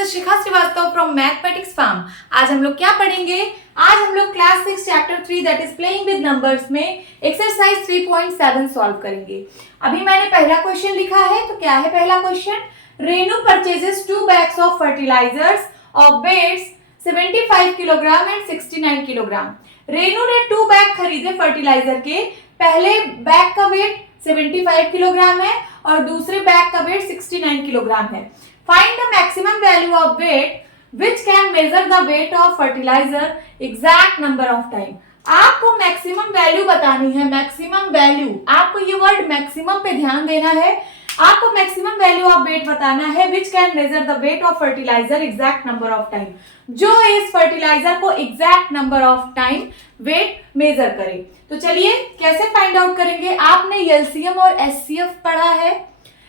Is Shikha Srivastava from mathematics farm. आज हम लोग क्या पढ़ेंगे? आज हम लोग class 6 chapter 3 that is playing with numbers में एक्सरसाइज 3.7 सॉल्व करेंगे। अभी मैंने पहला क्वेश्चन लिखा है, तो क्या है पहला question? Renu purchases 2 bags of fertilizers of weights 75 kilogram and 69 kilogram. Renu ने 2 बैग खरीदे फर्टिलाइजर के। पहले बैग का वेट 75 किलोग्राम है और दूसरे बैग का वेट 69 किलोग्राम है। Find the maximum value of weight which can measure the weight of fertilizer exact number of time. आपको मैक्सिमम वैल्यू बतानी है। मैक्सिमम वैल्यू, आपको ये वर्ड मैक्सिमम पे ध्यान देना है। आपको मैक्सिमम वैल्यू ऑफ वेट बताना है which can measure the weight of fertilizer exact number of time, जो इस फर्टिलाइजर को exact number of time weight measure करे। तो चलिए कैसे फाइंड आउट करेंगे? आपने एलसीएम और एचसीएफ पढ़ा है।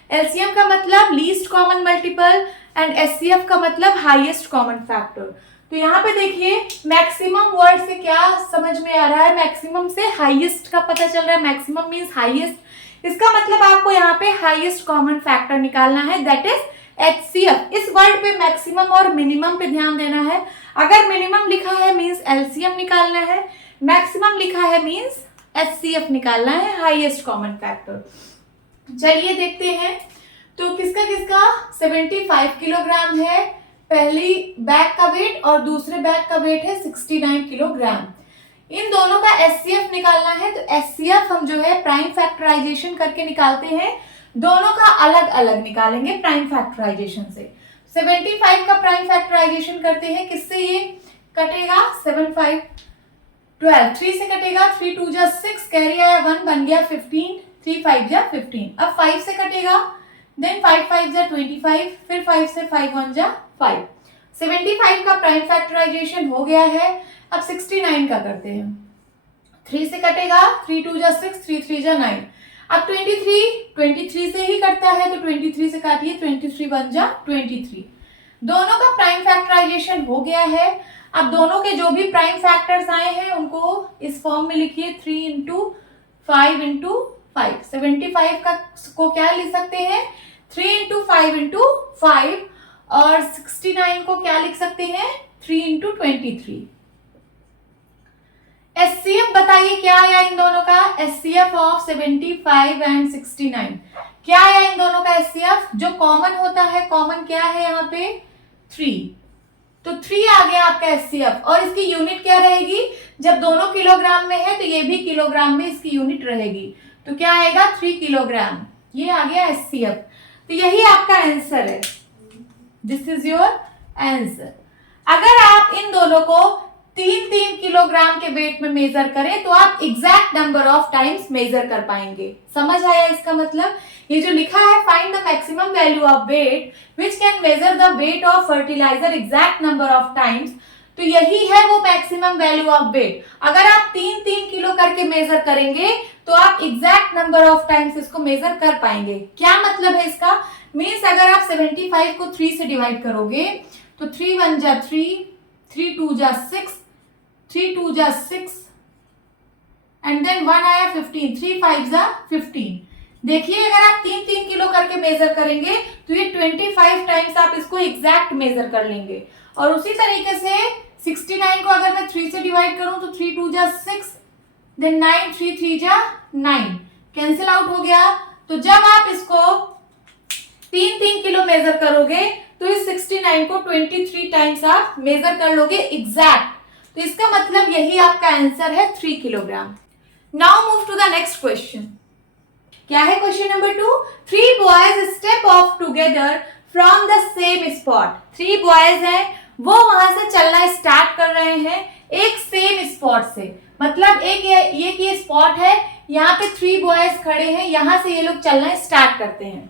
एलसीएम का मतलब least common multiple and HCF का मतलब हाईएस्ट कॉमन फैक्टर। तो यहाँ पे देखिए मैक्सिमम वर्ड से क्या समझ में आ रहा है? मैक्सिमम से हाईएस्ट का पता चल रहा है। Maximum means highest. इसका मतलब आपको यहाँ पे हाईएस्ट कॉमन फैक्टर निकालना है, दैट इज एचसीएफ। इस वर्ड पे मैक्सिमम और मिनिमम पे ध्यान देना है। अगर मिनिमम लिखा है मींस एलसीएम निकालना है, मैक्सिमम लिखा है मींस एचसीएफ निकालना है, हाईएस्ट कॉमन फैक्टर। चलिए देखते हैं। तो किसका किसका 75 किलोग्राम है पहली बैग का वेट और दूसरे बैग का वेट है 69 किलोग्राम। इन दोनों का एचसीएफ निकालना है। तो एचसीएफ हम जो है प्राइम फैक्टराइजेशन करके निकालते हैं। दोनों का अलग अलग निकालेंगे प्राइम फैक्टराइजेशन से। 75 का प्राइम फैक्टराइजेशन करते हैं। किससे ये कटेगा? 7 5 12, 3 से कटेगा। 3 2 जा 6, कैरी आया 1, बन गया 15, 3 5 जा 15। अब 5 से कटेगा, देन 5 5 जा 25, फिर 5 से 5 1 जा 5। 75 का प्राइम फैक्टराइजेशन हो गया है। अब 69 का करते हैं। 3 से कटेगा, 3 2 जा 6, 3 3 जा 9। अब 23 से ही कटता है, तो 23 से काटिए, 23 1 जा 23। दोनों का प्राइम फैक्टराइजेशन हो गया है। अब दोनों के जो भी प्राइम फैक्टर्स आए हैं उनको इस फॉर्म में लिखिए, 3 इंटू 5 इंटू 5। 75 का को क्या लिख सकते हैं? 3 इंटू 5 इंटू 5। और 69 को क्या लिख सकते हैं? 3 इंटू 23। एचसीएफ बताइए क्या आया इन दोनों का? एचसीएफ ऑफ 75 एंड 69 क्या आया इन दोनों का एचसीएफ? जो कॉमन होता है, कॉमन क्या है यहाँ पे? 3। तो 3 आ गया आपका एचसीएफ। और इसकी यूनिट क्या रहेगी? जब दोनों किलोग्राम में है तो ये भी किलोग्राम में इसकी यूनिट रहेगी। तो क्या आएगा? 3 किलोग्राम। ये आ गया एचसीएफ। तो यही आपका आंसर है। This is your answer. अगर आप इन दोनों को 3-3 किलोग्राम के वेट में मेजर करें तो आप exact number of times measure कर पाएंगे। समझ आया इसका मतलब? ये जो लिखा है find the maximum value of weight which can measure the weight of fertilizer exact number of times, तो यही है वो मैक्सिमम वैल्यू ऑफ वेट। अगर आप 3-3 किलो करके मेजर करेंगे तो आप एग्जैक्ट नंबर ऑफ टाइम्स इसको मेजर कर पाएंगे। क्या मतलब है इसका? मीन्स अगर आप 75 को 3 से डिवाइड करोगे तो 3 1 जा 3, 3 2 जा 6, 3 2 जा 6 एंड देन 1 आया 15, 3 5 जा 15। देखिए अगर आप 3-3 किलो करके मेजर करेंगे तो ये 25 टाइम्स आप इसको एग्जैक्ट मेजर कर लेंगे। और उसी तरीके से 69 को अगर मैं 3 से डिवाइड करूं तो 3 2 जा 6, देन 9, 3 3 जा 9, कैंसिल आउट हो गया। तो जब आप इसको 3-3 किलो मेजर करोगे तो इस 69 को 23 टाइम्स आप मेजर कर लोगे एग्जैक्ट। तो इसका मतलब यही आपका आंसर है 3 kilogram. Now move to the next question. क्या है question number 2? 3 boys step off together from the same spot. 3 boys हैं, वो वहां से चलना स्टार्ट कर रहे हैं एक सेम स्पॉट से। मतलब एक ये स्पॉट है, यहाँ पे 3 बॉयज खड़े हैं, यहां से ये लोग चलना स्टार्ट करते हैं।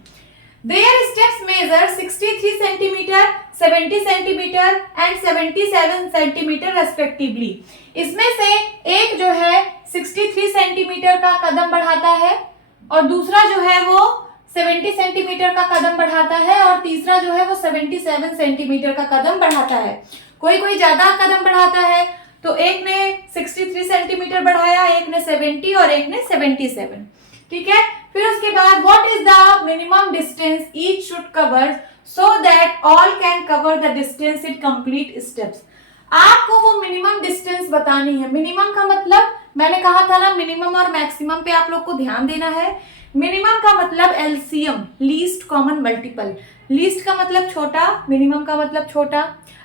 Their steps measure 63 centimeter, 70 centimeter and 77 centimeter respectively. इसमें से एक जो है 63 सेंटीमीटर का कदम बढ़ाता है और दूसरा जो है वो 70 सेंटीमीटर का कदम बढ़ाता है और तीसरा जो है वो 77 सेंटीमीटर का कदम बढ़ाता है। कोई कोई ज्यादा कदम बढ़ाता है, तो एक ने 63 सेंटीमीटर बढ़ाया, एक ने 70 और एक ने 77। ठीक है, फिर उसके बाद what is the minimum distance each should cover so that all can cover the distance in complete steps. आपको वो मिनिमम डिस्टेंस बतानी है। मिनिमम का मतलब मैंने कहा था ना, मिनिमम और मैक्सिमम पे आप लोग को ध्यान देना है। मिनिमम का मतलब LCM, least common multiple. Least का मतलब छोटा, मिनिमम का मतलब छोटा।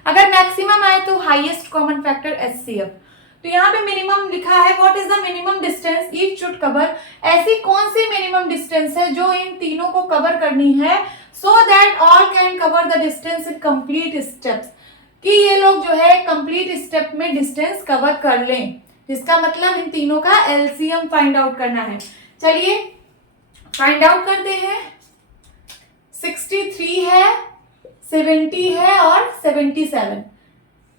अगर मैक्सिमम आए तो हाईएस्ट कॉमन फैक्टर एचसीएफ। तो यहाँ पे मिनिमम लिखा है, what is the minimum distance each should cover. ऐसी कौन सी मिनिमम डिस्टेंस है जो इन तीनों को कवर करनी है, so that all can cover the distance in complete steps, कि ये लोग जो है कंप्लीट स्टेप में डिस्टेंस कवर कर लें। जिसका मतलब इन तीनों का एलसीएम फाइंड आउट करना है। चलिए फाइंड आउट करते हैं। 63 है, 70 है और 77।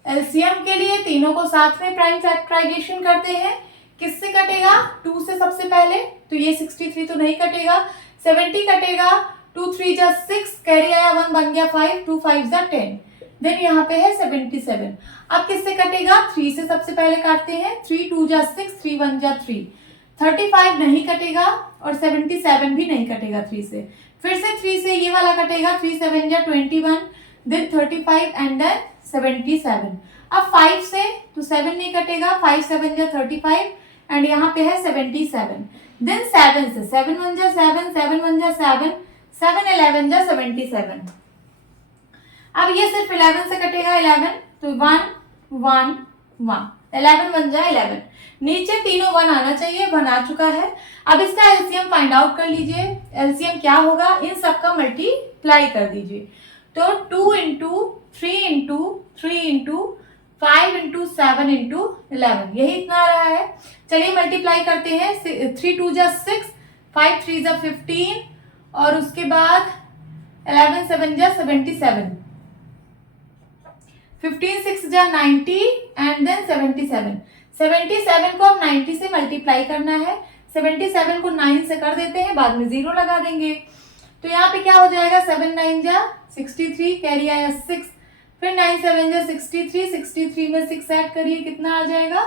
एलसीएम के लिए तीनों को साथ में प्राइम फैक्टराइजेशन करते हैं। किससे कटेगा? 2 से सबसे पहले, तो ये 63 तो नहीं कटेगा। 70 कटेगा, 2 3 जा 6, कैरी आया 1 बन गया 5, 2 5 जा 10। देन यहाँ पे है 77। अब किससे कटेगा? 3 से सबसे पहले काटते हैं। 3 2 जा 6, 3 1 जा 3। 35 नहीं कटेगा और 77 भी नहीं कटेगा 3 से। फिर से 3 से ये वाला कटेगा, 3 7 जा 21, देन 35 एंड देन 77। अब 5 से तो 7 नहीं कटेगा, 5 7 जा 35 एंड यहाँ पे है 77। देन 7 से 7 1 जा 7, 7 1 जा 7, 7 11 जा 77। अब ये सिर्फ 11 से कटेगा, 11 तो 1 1 1, 11 बन जाए 11। नीचे तीनों 1 आना चाहिए, 1 आ चुका है। अब इसका एलसीएम फाइंड आउट कर लीजिए। एलसीएम क्या होगा? इन सबका मल्टीप्लाई कर दीजिए। तो 2 into 3 into 3 into 5 into 7 into 11, यही इतना आ रहा है। चलिए मल्टीप्लाई करते हैं। 3 2 जा 6, 5 3 जा 15 और उसके बाद 11 7 जा 77, 15 6 जा 90 एंड देन 77। 77 को अब 90 से मल्टीप्लाई करना है। 77 को 9 से कर देते हैं, बाद में 0 लगा देंगे। तो यहाँ पे क्या हो जाएगा? 7 9 जा 63, कैरी आया 6, फिर 9 7 जा 63, 63 में 6 ऐड करिए, कितना आ जाएगा?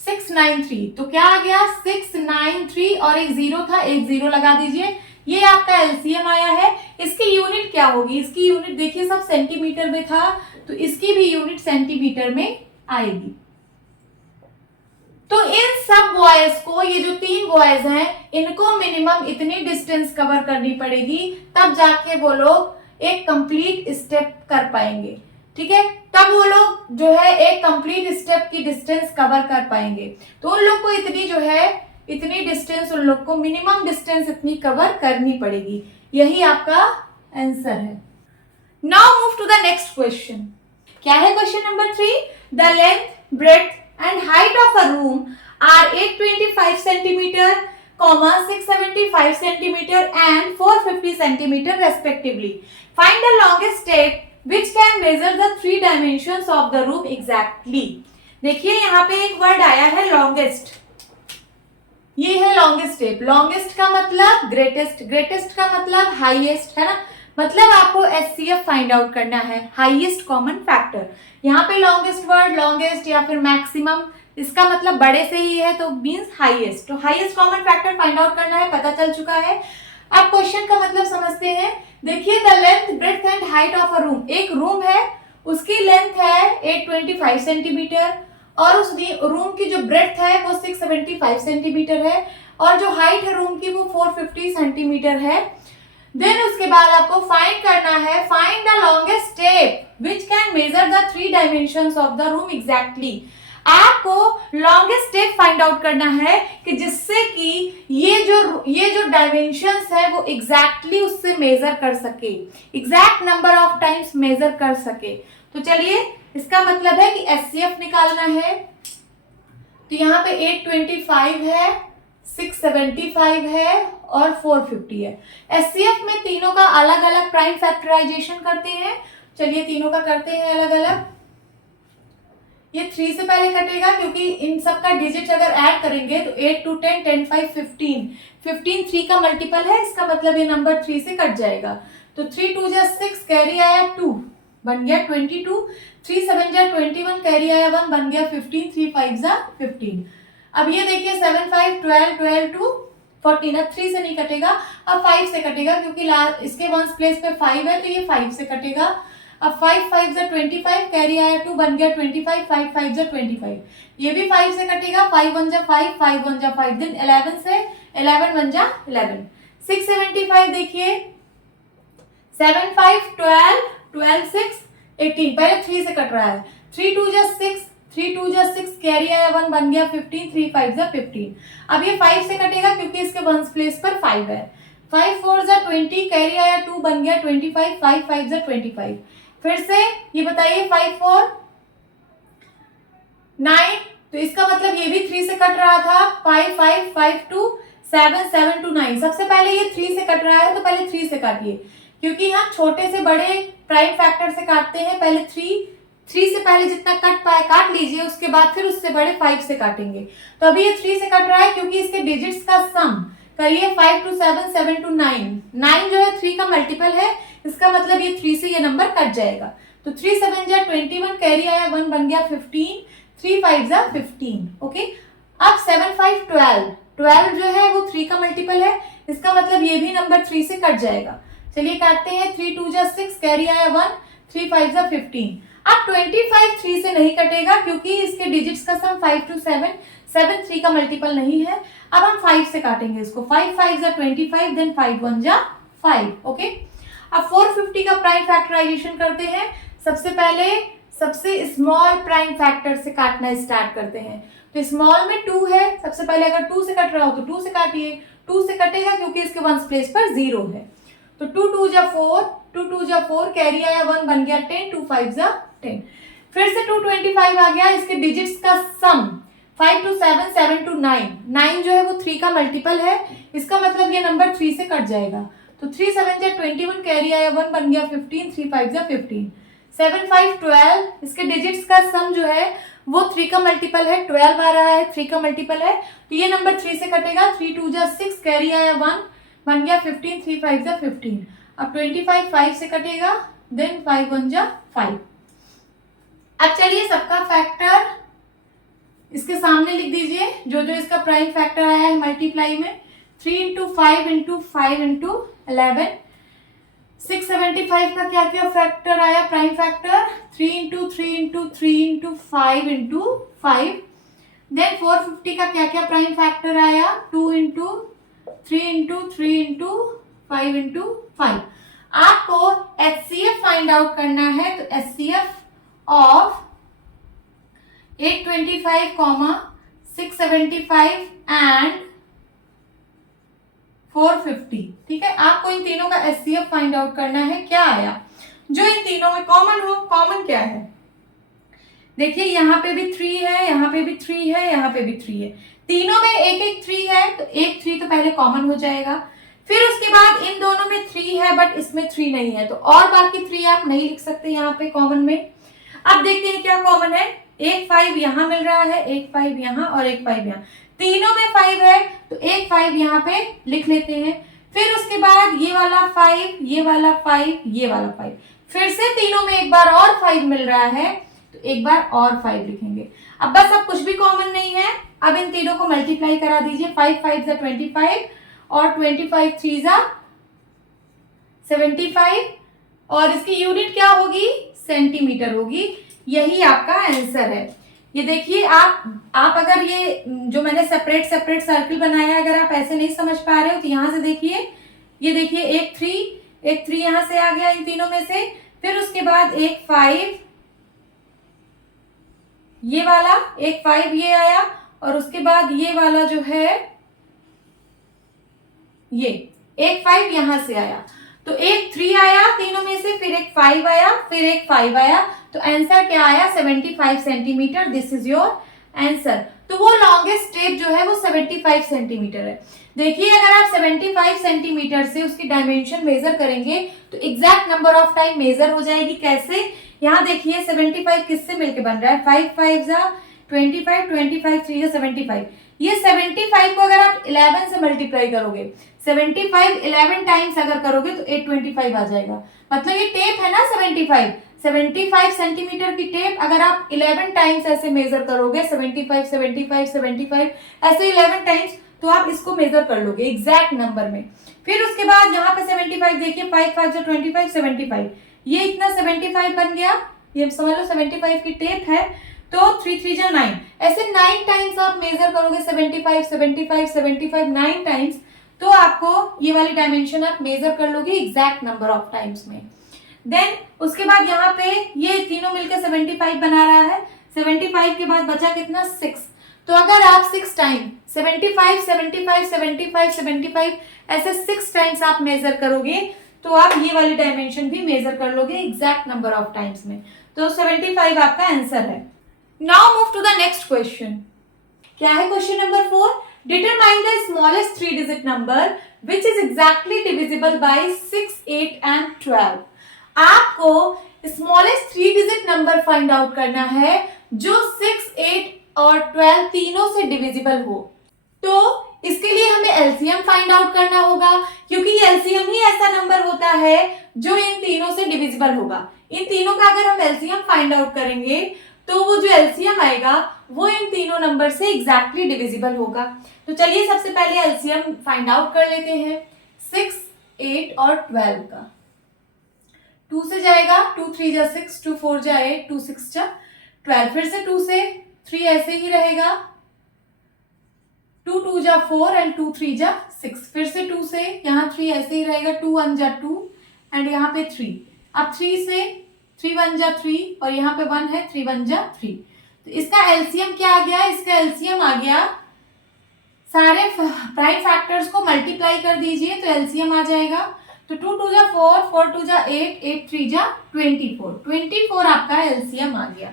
693। तो क्या आ गया? 693 और एक 0 था, एक 0 लगा दीजिए। ये आपका एलसीएम आया है। इसकी यूनिट क्या होगी? इसकी यूनिट देखिए, सब सेंटीमीटर में था, तो इसकी भी यूनिट सेंटीमीटर में आएगी। तो इन सब बॉयज को, ये जो 3 बॉयज हैं, इनको मिनिमम इतनी डिस्टेंस कवर करनी पड़ेगी, तब जाके वो लोग एक कंप्लीट स्टेप कर पाएंगे। ठीक है, तब वो लोग जो है एक कंप्लीट स्टेप की डिस्टेंस कवर कर पाएंगे। तो उन लोग को इतनी जो है, इतनी डिस्टेंस, उन लोग को मिनिमम डिस्टेंस इतनी कवर करनी पड़ेगी। यही आपका आंसर है। Now move to the next question. क्या है question number 3? The length, breadth and height of a room are 825 centimeter, 675 centimeter and 450 centimeter respectively. Find the longest tape which can measure the 3 dimensions of the room exactly. देखिए यहाँ पे एक word आया है longest। ये है longest tape। longest का मतलब greatest, greatest का मतलब highest, है ना? मतलब आपको एचसीएफ फाइंड आउट करना है, हाईएस्ट कॉमन फैक्टर। यहाँ पे लॉन्गेस्ट वर्ड, लॉन्गेस्ट या फिर मैक्सिमम, इसका मतलब बड़े से ही है तो मींस हाईएस्ट। तो highest common factor find out करना है, पता चल चुका है। अब क्वेश्चन का मतलब समझते हैं। देखिए, the length, breadth and height of a room. एक रूम है, उसकी लेंथ है 825 सेंटीमीटर और उस रूम की जो ब्रेड्थ है वो 675 सेंटीमीटर है और जो हाइट है रूम की वो 450 सेंटीमीटर है। देन उसके बाद आपको फाइंड करना है, find the longest tape which can measure the 3 dimensions of the room exactly. आपको लॉन्गेस्ट टेप फाइंड आउट करना है कि जिससे कि ये जो डायमेंशंस है वो एग्जैक्टली उससे मेजर कर सके, exact number of times measure कर सके। तो चलिए, इसका मतलब है कि एचसीएफ निकालना है। तो यहाँ पे 825 है, 675 है और 450 है। एचसीएफ में तीनों का अलग अलग प्राइम फैक्टराइजेशन करते हैं। चलिए तीनों का करते हैं अलग अलग। ये 3 से पहले कटेगा क्योंकि इन सब का डिजिट अगर ऐड करेंगे तो 8 2 10 10 5 15, 15 3 का मल्टीपल है, इसका मतलब ये नंबर 3 से कट जाएगा। तो 3 2 जा 6, कैरी आया 2, बन गया 22, 3 7 जा 21, कैरी आया 1, बन गया 15, 3 5 जा 15। अब ये देखिए 7 5 12 12 टू 14, अब 3 से नहीं कटेगा, अब 5 से कटेगा क्योंकि इसके वंस प्लेस पे 5 है तो ये 5 से कटेगा। अब 5 5 जा 25, कैरी आया 2 बन गया 25, 5 5 जा 25, ये भी 5 से कटेगा, 5 1 जा 5, 5 1 जा 5, देन 11 से 11 1 जा 11, 675 देखिए 7 5 12 12 6 18, पहले 3 से कट रहा है, 3 2 जा 6, 3 2 जा 6, कैरी आया 1 बन गया 15, 3 5 जा 15, अब ये 5 से कटेगा क्योंकि इसके वंस प्लेस पर 5 है, 5 4 जा 20, कैरी आया 2 बन गया 25, 5 5 जा 25, फिर से ये बताइए 5 4 9, तो इसका मतलब ये भी 3 से कट रहा था, 5 5 5 2 7 7 2 9, सबसे पहले ये 3 से कट रहा है तो पहले 3 से काटिए, क्योंकि हम छोटे से बड़े प्राइम फैक्टर से काटते हैं, पहले 3 से पहले जितना कट पाए काट लीजिए, उसके बाद फिर उससे बड़े 5 से काटेंगे। तो अभी ये 3 से कट रहा है क्योंकि इसके डिजिट्स का सम करिए 5 2 7 7 2 9, 9 जो है 3 का मल्टीपल है, इसका मतलब ये 3 से ये नंबर कट जाएगा, तो 3 7 जा 21, कैरी आया 1 बन गया 15, 3 5 जा 15, ओके। अब 7 5 12, 12 जो है वो 3 का मल्टीपल है, इसका मतलब ये भी नंबर 3 से कट जाएगा, चलिए काटते हैं, 3 2 जा 6, कैरी आया 1, 3 5 जा 15, अब 25 3 से नहीं कटेगा क्योंकि इसके डिजिट्स का सम 5 2 7, 7 3 का मल्टीपल नहीं है, अब हम 5 से काटेंगे इसको, 5 5 जा 25, देन 5 1 जा 5, ओके। अब 450 का प्राइम फैक्टराइजेशन करते हैं, सबसे पहले सबसे स्मॉल प्राइम फैक्टर से काटना स्टार्ट करते हैं, तो स्मॉल में 2 है, सबसे पहले अगर 2 से कट रहा हो तो 2 से काटिए, 2 से कटेगा क्योंकि इसके वंस प्लेस पर 0 है, तो 2 2 जा 4, 2 2 जा 4, कैरी आया 1 बन गया 10, 2 5 जा 10, फिर से 225 आ गया, इसके डिजिट्स का सम 5 2 7 7 2 9, 9 जो है वो 3 का मल्टीपल है, इसका मतलब ये नंबर 3 से कट जाएगा, तो 3 7 जा 21, कैरी आया 1 बन गया 15, 3 5 जा 15, 7 5 12, इसके डिजिट्स का सम जो है वो 3 का मल्टीपल है, 12 आ रहा है 3 का मल्टीपल है, तो ये नंबर 3 से कटेगा, 3 2 जा 6, कैरी आया 1 बन गया 15, 3 5 जा 15, अब 25 5 से कटेगा, देन 5 1 जा 5। अब चलिए सबका फैक्टर इसके सामने लिख दीजिए, जो जो इसका प्राइम फैक्टर आया है मल्टीप्लाई में, 3 इंटू 5 इंटू 5 इंटू 11, 675 का क्या क्या फैक्टर आया prime factor, 3 into 3 into 3 into 5 into 5, then 450 का क्या क्या प्राइम फैक्टर आया, 2 इंटू 3 इंटू 3 इंटू 5 इंटू 5। आपको HCF फाइंड आउट करना है, तो HCF ऑफ 825, 675 एंड 450, ठीक है, आपको इन तीनों का HCF फाइंड आउट करना है, क्या आया जो इन तीनों में कॉमन हो, कॉमन क्या है, देखिए यहाँ पे भी 3 है, यहाँ पे भी 3 है, यहाँ पे भी 3 है, तीनों में एक एक 3 है, तो एक 3 तो पहले कॉमन हो जाएगा, फिर उसके बाद इन दोनों में 3 है बट इसमें 3 नहीं है, तो और बाकी 3 आप नहीं लिख सकते यहाँ पे कॉमन में। अब देखते हैं क्या कॉमन है, एक 5 यहाँ मिल रहा है, एक 5 यहाँ और एक 5 यहाँ, तीनों में 5 है तो एक 5 यहाँ पे लिख लेते हैं, फिर उसके बाद ये वाला 5, ये वाला 5, ये वाला 5, फिर से तीनों में एक बार और 5 मिल रहा है तो एक बार और 5 लिखेंगे। अब बस अब कुछ भी कॉमन नहीं है, अब इन तीनों को मल्टीप्लाई करा दीजिए, 5 5 जा 25 और 25 3 जा 75, और इसकी यूनिट क्या होगी, सेंटीमीटर होगी, यही आपका आंसर है। ये देखिए आप अगर ये जो मैंने सेपरेट सेपरेट सर्कल बनाया है, अगर आप ऐसे नहीं समझ पा रहे हो तो यहाँ से देखिए, ये देखिए एक 3 यहाँ से आ गया इन तीनों में से, फिर उसके बाद एक 5 ये वाला, एक 5 ये आया, और उसके बाद ये वाला जो है ये एक 5 यहां से आया, तो एक 3 आया तीनों में से, फिर एक 5 आया, फिर एक 5 आया, तो आंसर क्या आया 75 centimetre, this is your answer. तो वो लॉन्गेस्ट स्टेप जो है वो 75 सेंटीमीटर है। देखिए अगर आप 75 सेंटीमीटर से उसकी डायमेंशन मेजर करेंगे तो exact number of time measure हो जाएगी। कैसे, यहाँ देखिए 75 किससे मिलके बन रहा है, 5 5 जा 25, 25 3 जा 75, ये 75 को अगर आप 11 से मल्टीप्लाई करोगे, 75 11 टाइम्स अगर करोगे तो 825 आ जाएगा। मतलब ये टेप है ना 75 सेंटीमीटर की टेप अगर आप 11 टाइम्स ऐसे मेजर करोगे, 75 ऐसे 11 टाइम्स, तो आप इसको मेजर कर लोगे एग्जैक्ट नंबर में। फिर उसके बाद यहाँ पे 75 देखिए, 5 5 जो 25, 75 ये इतना 75 बन गया। ये समझ लो 75 की टेप है, तो 3 3 जा 9, ऐसे 9 टाइम्स आप मेजर करोगे 75 9 टाइम्स, तो आपको ये वाली डायमेंशन आप मेजर कर लोगे एग्जैक्ट नंबर ऑफ टाइम्स में। देन उसके बाद यहाँ पे ये तीनों मिलकर 75 बना रहा है। 75 के बाद बचा कितना, 6। तो अगर आप 6 टाइम 75 ऐसे 6 टाइम्स आप मेजर करोगे तो आप ये वाली डायमेंशन भी मेजर कर लोगे एग्जैक्ट नंबर ऑफ टाइम्स में। तो 75 आपका आंसर है। Now move to the next question. क्या है question number 4? Determine the smallest 3 digit number which is exactly divisible by 6, 8 and 12। आपको smallest 3 digit number find out करना है जो 6, 8 और 12 तीनों से डिविजिबल हो। तो इसके लिए हमें एलसीएम फाइंड आउट करना होगा, क्योंकि एलसीएम ही ऐसा नंबर होता है जो इन तीनों से डिविजिबल होगा। इन तीनों का अगर हम एलसीएम फाइंड आउट करेंगे तो वो जो एलसीएम आएगा वो इन तीनों नंबर से एग्जैक्टली डिविजिबल होगा। तो चलिए सबसे पहले एलसीएम फाइंड आउट कर लेते हैं 6, 8 और 12 का। 2 से जाएगा, 2 3 जा 6, 2 4 जा 8, 2 6 जा 12, फिर से 2 से 3 ऐसे ही रहेगा, 2 2 जा 4 एंड 2 3 जा 6, फिर से 2 से यहाँ 3 ऐसे ही रहेगा, 2 1 जा 2 एंड यहाँ पे 3। अब 3 से 3 1 जा 3 और यहाँ पे 1 है, 3 1 जा 3। तो इसका एलसीएम क्या आ गया? इसका एलसीएम आ गया, सारे प्राइम फैक्टर्स को मल्टीप्लाई कर दीजिए तो एलसीएम आ जाएगा। तो 2 2 जा 4, 4 2 जा 8, 8 3 जा 24 आपका एलसीएम आ गया।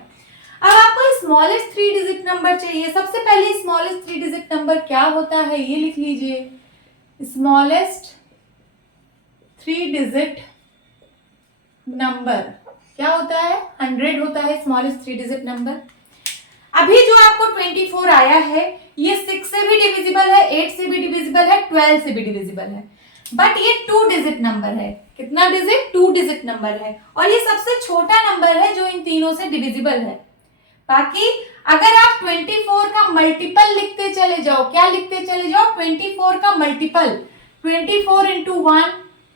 अब आपको स्मॉलेस्ट 3 डिजिट नंबर चाहिए। सबसे पहले स्मॉलेस्ट 3 डिजिट नंबर क्या होता है ये लिख लीजिए। स्मॉलेस्ट 3 डिजिट नंबर क्या होता है? 100 होता है स्मॉलेस्ट 3 डिजिट नंबर। अभी जो आपको 24 आया है ये 6 से भी डिविजिबल है, 8 से भी डिविजिबल है, 12 से भी डिविजिबल है, बट ये 2 डिजिट नंबर है। कितना डिजिट? 2 डिजिट नंबर है, और ये सबसे छोटा नंबर है जो इन तीनों से डिविजिबल है। बाकी अगर आप 24 का मल्टीपल लिखते चले जाओ, क्या लिखते चले जाओ? 24 का मल्टीपल, 24 इंटू 1,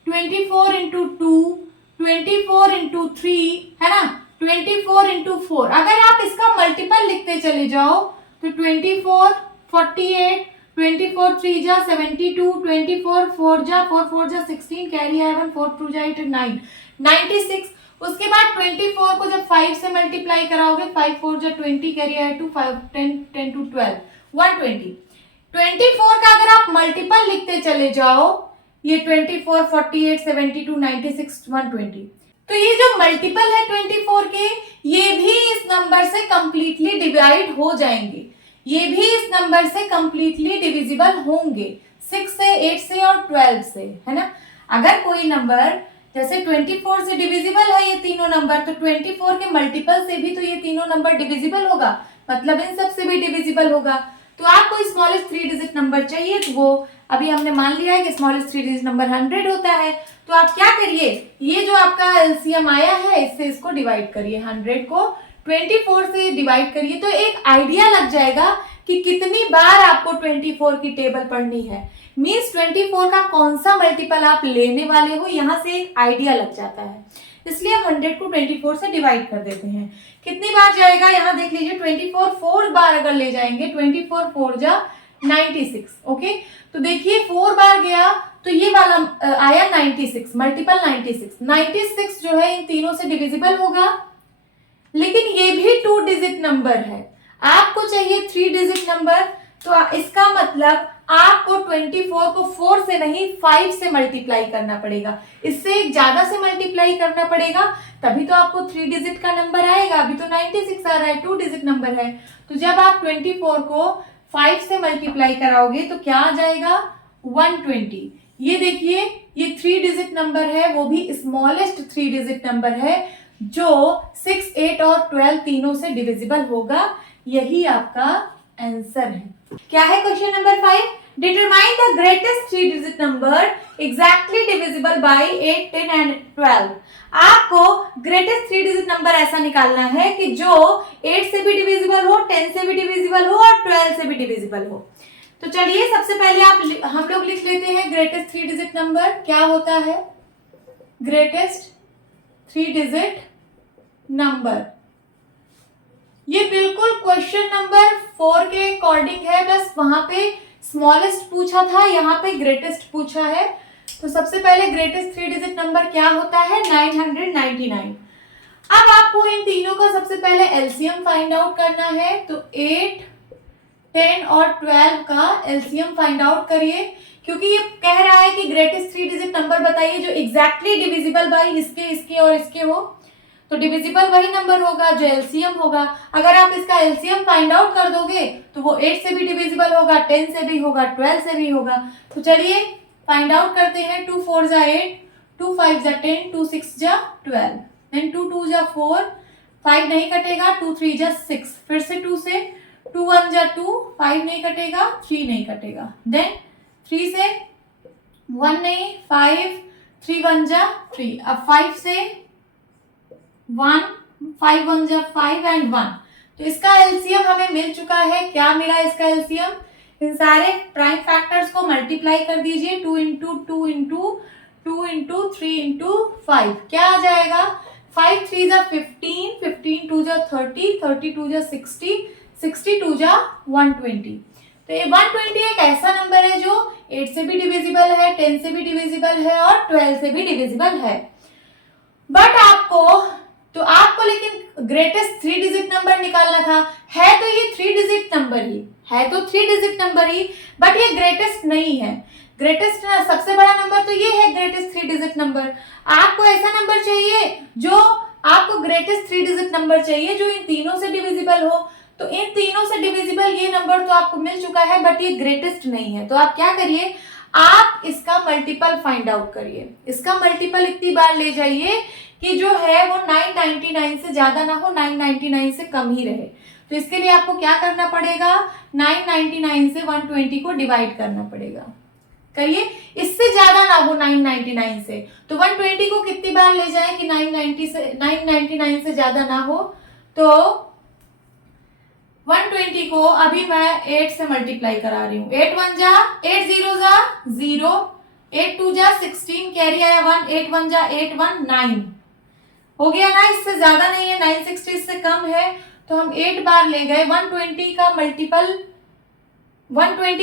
24 इंटू 2, 24 इंटू 3, है ना, 24 इंटू 4। अगर आप इसका मल्टीपल लिखते चले जाओ तो 24 48, 24 3 जा 72, 24 4 जा 4 4 जा 16, कैरी है 1, 4 2 जा 8 9 96। उसके बाद 24 को जब 5 से मल्टीप्लाई कराओगे, 5 4 जा 20, कैरी है 2, 5 10 10 to 12 120। 24 का अगर आप मल्टीपल लिखते चले जाओ, ये 24 48 72 96 120। तो ये जो मल्टीपल है 24 के, ये भी इस नंबर से कंप्लीटली डिवाइड हो जाएंगे, ये भी इस नंबर से कंप्लीटली डिविजिबल होंगे 6 से, 8 से और 12 से, है ना। अगर कोई नंबर जैसे 24 से डिविजिबल है ये तीनों नंबर, तो 24 के मल्टीपल से भी तो ये तीनों नंबर डिविजिबल होगा, मतलब इन सब से भी डिविजिबल होगा। तो आपको स्मॉलेस्ट 3 डिजिट नंबर चाहिए, तो वो अभी हमने मान लिया है कि स्मॉलेस्ट 3 डिजिट नंबर 100 होता है। तो आप क्या करिए, ये जो आपका एलसीएम आया है इससे इसको डिवाइड करिए, 100 को 24 से डिवाइड करिए, तो एक आइडिया लग जाएगा कि कितनी बार आपको 24 की टेबल पढ़नी है। मीन्स 24 का कौन सा मल्टीपल आप लेने वाले हो, यहाँ से एक आइडिया लग जाता है। इसलिए हम 100 को 24 से डिवाइड कर देते हैं। कितनी बार जाएगा यहाँ देख लीजिए, 24 4 बार अगर ले जाएंगे, 24 4 जा 96। ओके, तो देखिए 4 बार गया तो ये वाला आया 96, मल्टीपल 96 जो है इन तीनों से डिविजिबल होगा, लेकिन ये भी 2 डिजिट नंबर है। आपको चाहिए 3 डिजिट नंबर, तो इसका मतलब आपको 24 को 4 से नहीं 5 से मल्टीप्लाई करना पड़ेगा, इससे एक ज्यादा से मल्टीप्लाई करना पड़ेगा, तभी तो आपको 3 डिजिट का नंबर आएगा। अभी तो 96 आ रहा है, 2 डिजिट नंबर है। तो जब आप 24 को 5 से मल्टीप्लाई कराओगे तो क्या आ जाएगा? 120। ये देखिए ये 3 डिजिट नंबर है, वो भी स्मॉलेस्ट 3 डिजिट नंबर है जो 6, 8 और 12 तीनों से डिविजिबल होगा। यही आपका आंसर है। क्या है question number 5? Determine the greatest 3 digit number exactly divisible bye 8, 10 and 12। आपको ग्रेटेस्ट 3 डिजिट नंबर ऐसा निकालना है कि जो 8 से भी डिविजिबल हो, 10 से भी डिविजिबल हो और 12 से भी डिविजिबल हो। तो चलिए सबसे पहले हम लोग लिख लेते हैं ग्रेटेस्ट 3 डिजिट नंबर क्या होता है। ग्रेटेस्ट 3 डिजिट नंबर, ये बिल्कुल क्वेश्चन नंबर 4 के अकॉर्डिंग है, बस वहां पे स्मॉलेस्ट पूछा था, यहाँ पे ग्रेटेस्ट पूछा है। तो सबसे पहले ग्रेटेस्ट 3 डिजिट नंबर क्या होता है? 999। अब आपको इन तीनों का सबसे पहले एलसीएम फाइंड आउट करना है। तो 8, 10 और 12 का एलसीएम फाइंड आउट करिए, क्योंकि ये कह रहा है कि ग्रेटेस्ट 3 डिजिट नंबर बताइए जो एग्जैक्टली डिविजिबल बाय इसके, इसके और इसके हो। तो डिविजिबल वही नंबर होगा जो एलसीएम होगा। अगर आप इसका एलसीएम फाइंड आउट कर दोगे तो वो 8 से भी डिविजिबल होगा, 10 से भी होगा, 12 से भी होगा। तो चलिए फाइंड आउट करते हैं। 2 4 जा 8, 2 5 जा 10, 2 6 जा 12, देन 2 2 जा 4, 5 नहीं कटेगा, 2 3 जा 6, फिर से 2 से 2 1 जा 2, 5 नहीं कटेगा, 3 नहीं कटेगा, देन 3 से 1 नहीं, 5, 3 1 जा 3, अब 5 से 1, 5 1 जा 5 एंड 1। तो इसका एलसीएम हमें मिल चुका है। क्या मिला इसका एलसीएम? इन सारे प्राइम फैक्टर्स को मल्टीप्लाई कर दीजिए। 2 इंटू 2 इंटू 2 इंटू 3 इंटू 5, क्या आ जाएगा? 5 3 जा 15, 15 2 जा 30, 30 2 जा 60, 60 2 जा 120। तो ये 120 एक ऐसा नंबर है जो 8 से भी डिविजिबल है, 10 से भी डिविजिबल है और 12 से भी डिविजिबल है। बट आपको लेकिन ग्रेटेस्ट 3 डिजिट नंबर निकालना था। है तो ये 3 डिजिट नंबर ही है, तो 3 डिजिट नंबर ही, बट ये ग्रेटेस्ट नहीं है। ग्रेटेस्ट सबसे बड़ा नंबर तो ये है ग्रेटेस्ट 3 डिजिट नंबर। आपको ऐसा नंबर चाहिए जो आपको ग्रेटेस्ट 3 डिजिट नंबर चाहिए जो इन तीनों से डिविजिबल हो। तो इन तीनों से डिविजिबल ये नंबर तो आपको मिल चुका है, बट ये ग्रेटेस्ट नहीं है। तो आप क्या करिए, आप इसका मल्टीपल फाइंड आउट करिए। इसका मल्टीपल इतनी बार ले जाइए कि जो है वो 999 से ज्यादा ना हो, 999 से कम ही रहे। तो इसके लिए आपको क्या करना पड़ेगा? 999 से 120 को डिवाइड करना पड़ेगा। करिए, इससे ज्यादा ना हो 999 से। तो 120 को कितनी बार ले जाएं कि 999 से ज्यादा ना हो? तो 120 को अभी मैं 8 से मल्टीप्लाई करा रही हूँ। 8 1 जा 8 0 जा 0, 8 2 जा 16, कैरी आया 1, 8 1 जा 8 1 9 हो गया ना। इससे ज्यादा नहीं है, 960 से कम है, तो हम 8 बार ले गए। 120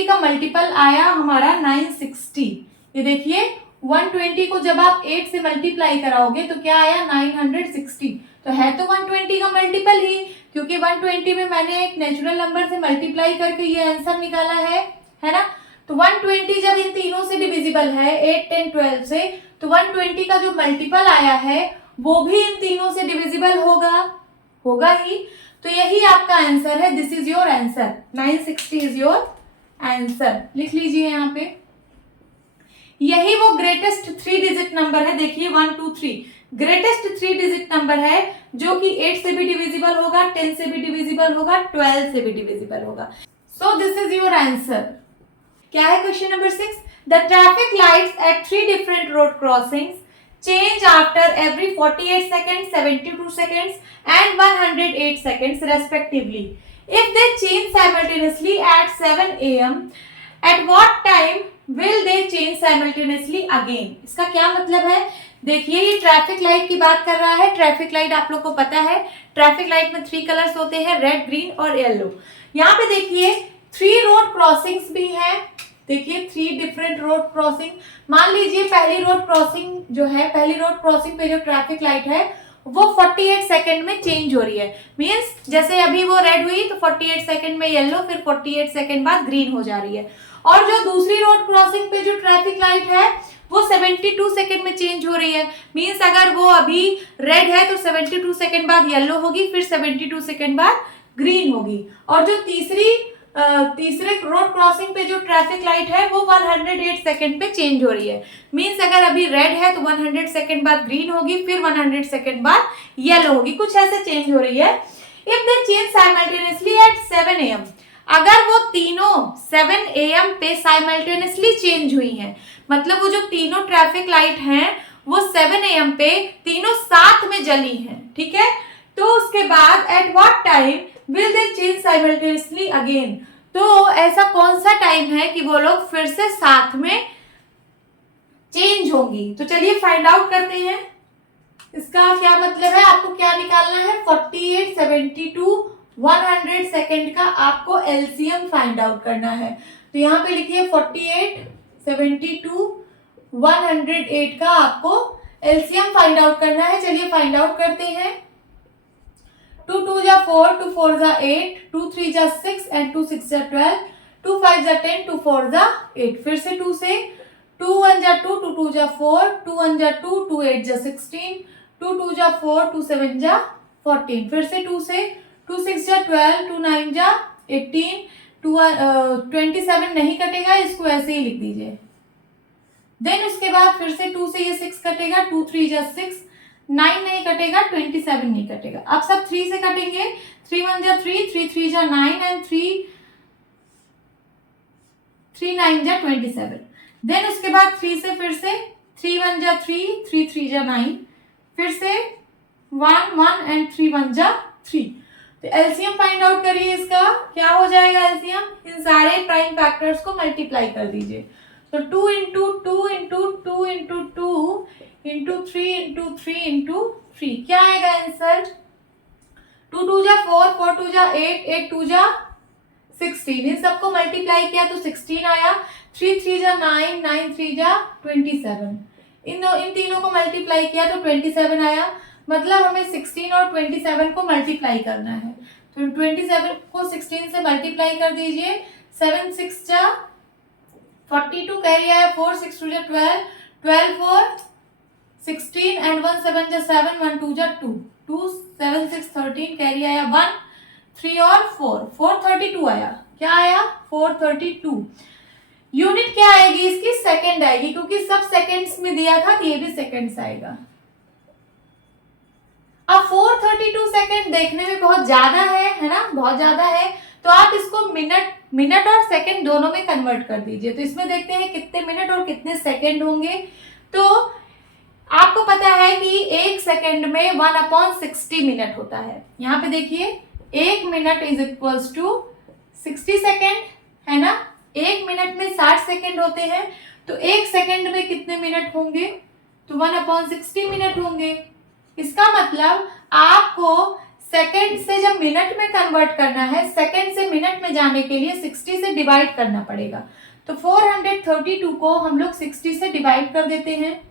का मल्टीपल आया हमारा 960। ये देखिए 120 को जब आप 8 से मल्टीप्लाई कराओगे तो क्या आया? 960। तो है तो 120 का मल्टीपल ही, क्योंकि 120 में मैंने एक नेचुरल नंबर से मल्टीप्लाई करके ये आंसर निकाला है ना। तो 120 जब इन तीनों से डिविजिबल है 8 10 12 से, तो 120 का जो मल्टीपल आया है वो भी इन तीनों से डिविजिबल होगा ही। तो यही आपका आंसर है। This is your answer. 960 is your answer. लिख लीजिए यहाँ पे। यही वो ग्रेटेस्ट 3 डिजिट नंबर है। देखिए 1 2 3 ग्रेटेस्ट 3 डिजिट नंबर है जो कि 8 से भी डिविजिबल होगा, 10 से भी डिविजिबल होगा, 12 से भी डिविजिबल होगा। So this is your answer. क्या है question number 6? The traffic lights at 3 different road crossings change after every 48 seconds, 72 seconds and 108 seconds respectively. If they change simultaneously at 7 am, at what time will they change simultaneously again? इसका क्या मतलब है? देखिए ये traffic light की बात कर रहा है। ट्रैफिक लाइट आप लोग को पता है, ट्रैफिक लाइट में 3 कलर्स होते हैं, रेड, ग्रीन और येलो। यहाँ पे देखिए 3 रोड क्रॉसिंग्स भी है। देखिए 3 डिफरेंट रोड क्रॉसिंग। मान लीजिए पहली रोड क्रॉसिंग जो है, पहली रोड क्रॉसिंग पे जो ट्रैफिक लाइट है वो 48 सेकंड में चेंज हो रही है। मींस जैसे अभी वो रेड हुई तो 48 सेकंड में येलो, फिर 48 सेकंड बाद ग्रीन हो जा रही है। और जो दूसरी रोड क्रॉसिंग पे जो ट्रैफिक लाइट है वो 72 सेकंड में चेंज हो रही है। मींस अगर वो अभी रेड है तो 72 सेकंड बाद येलो होगी, फिर 72 सेकंड बाद ग्रीन होगी। और जो तीसरे रोड क्रॉसिंग पे जो ट्रैफिक लाइट है वो 108 सेकंड पे चेंज हो रही है। मींस अगर अभी रेड है तो 100 सेकंड बाद ग्रीन होगी, फिर 100 सेकंड बाद येलो होगी, कुछ ऐसे चेंज हो रही है। If they change simultaneously eight 7 am, अगर वो तीनों 7 AM पे साइमल्टेनियसली चेंज हुई हैं, मतलब वो जो तीनों ट्रैफिक लाइट हैं वो 7 AM पे तीनों साथ में जली हैं, ठीक है। तो उसके बाद at what time will they change simultaneously again, तो ऐसा कौन सा टाइम है कि वो लोग फिर से साथ में चेंज होंगी। तो चलिए फाइंड आउट करते हैं। इसका क्या मतलब है, आपको क्या निकालना है, 48, 72, 100 सेकेंड का आपको एलसीएम फाइंड आउट करना है। तो यहाँ पे लिखिए 48, 72, 108 का आपको एलसीएम फाइंड आउट करना है। चलिए फाइंड आउट करते हैं। 2 2 जा 4, 2 4 जा 8, 2 3 जा 6 एंड 2 6 जा 12, 2 5 जा 10, 2 4 जा 8। फिर से 2 से 2 1 जा 2, 2 2 जा 4, 2 1 जा 2, 2 8 जा 16, 2 2 जा 4, 2 7 जा 14। फिर से 2 से 2 6 जा 12, 2 9 जा 18, 27 नहीं कटेगा, इसको ऐसे ही लिख दीजिए। देन उसके बाद फिर से 2 से ये 6 कटेगा, 2 3 जा 6, 9 नहीं कटेगा, 27 नहीं कटेगा। अब सब 3 से कटेंगे, 3 1 जा 3, 3 3 जा 9 एंड 3 9 जा 27। देन उसके बाद 3 से फिर से 3 1 जा 3, 3 3 जा 9, फिर से 1 1 एंड 3 1 जा 3। तो एलसीएम फाइंड आउट करिए, इसका क्या हो जाएगा एलसीएम, इन सारे प्राइम फैक्टर्स को मल्टीप्लाई कर दीजिए। तो 2 into 2 into 2 into 2 into 3 into 3 into 3, क्या आएगा आंसर, 2 2 जा 4, 4 2 जा 8, 8 2 जा 16। इन सबको मल्टीप्लाई किया तो 16 आया, 3 3 जा 9, 9 3 जा 27। इन तीनों को मल्टीप्लाई किया तो 27 आया, मतलब हमें 16 और 27 को मल्टीप्लाई करना है। तो 27 को 16 से मल्टीप्लाई कर दीजिए, 7 6 जा 42 कैरी आया, 4 6 2 जा 12, 12 4 16 एंड 1 7 जा 7, 1 2 जा 2, 2 7 6 13 कैरी आया 1 3 और 4, 432 आया। क्या आया, 432। यूनिट क्या आएगी इसकी, सेकंड आएगी, क्योंकि सब सेकंड्स में दिया था, ये भी सेकंड्स आएगा। अब 432 सेकंड देखने में बहुत ज्यादा है ना, बहुत ज्यादा है, तो आप इसको मिनट और सेकंड दोनों में कन्वर्ट कर दीजिए। तो इसमें देखते हैं कितने मिनट और कितने सेकंड होंगे। तो आपको पता है कि एक सेकंड में 1/60 मिनट होता है। यहाँ पे देखिए 1 minute is equals to 60 second, है ना। 1 मिनट में 60 सेकेंड होते हैं, तो 1 सेकेंड में कितने मिनट होंगे, तो 1/60 मिनट होंगे। इसका मतलब आपको सेकेंड से जब मिनट में कन्वर्ट करना है, सेकेंड से मिनट में जाने के लिए 60 से डिवाइड करना पड़ेगा। तो 432 को हम लोग 60 से डिवाइड कर देते हैं।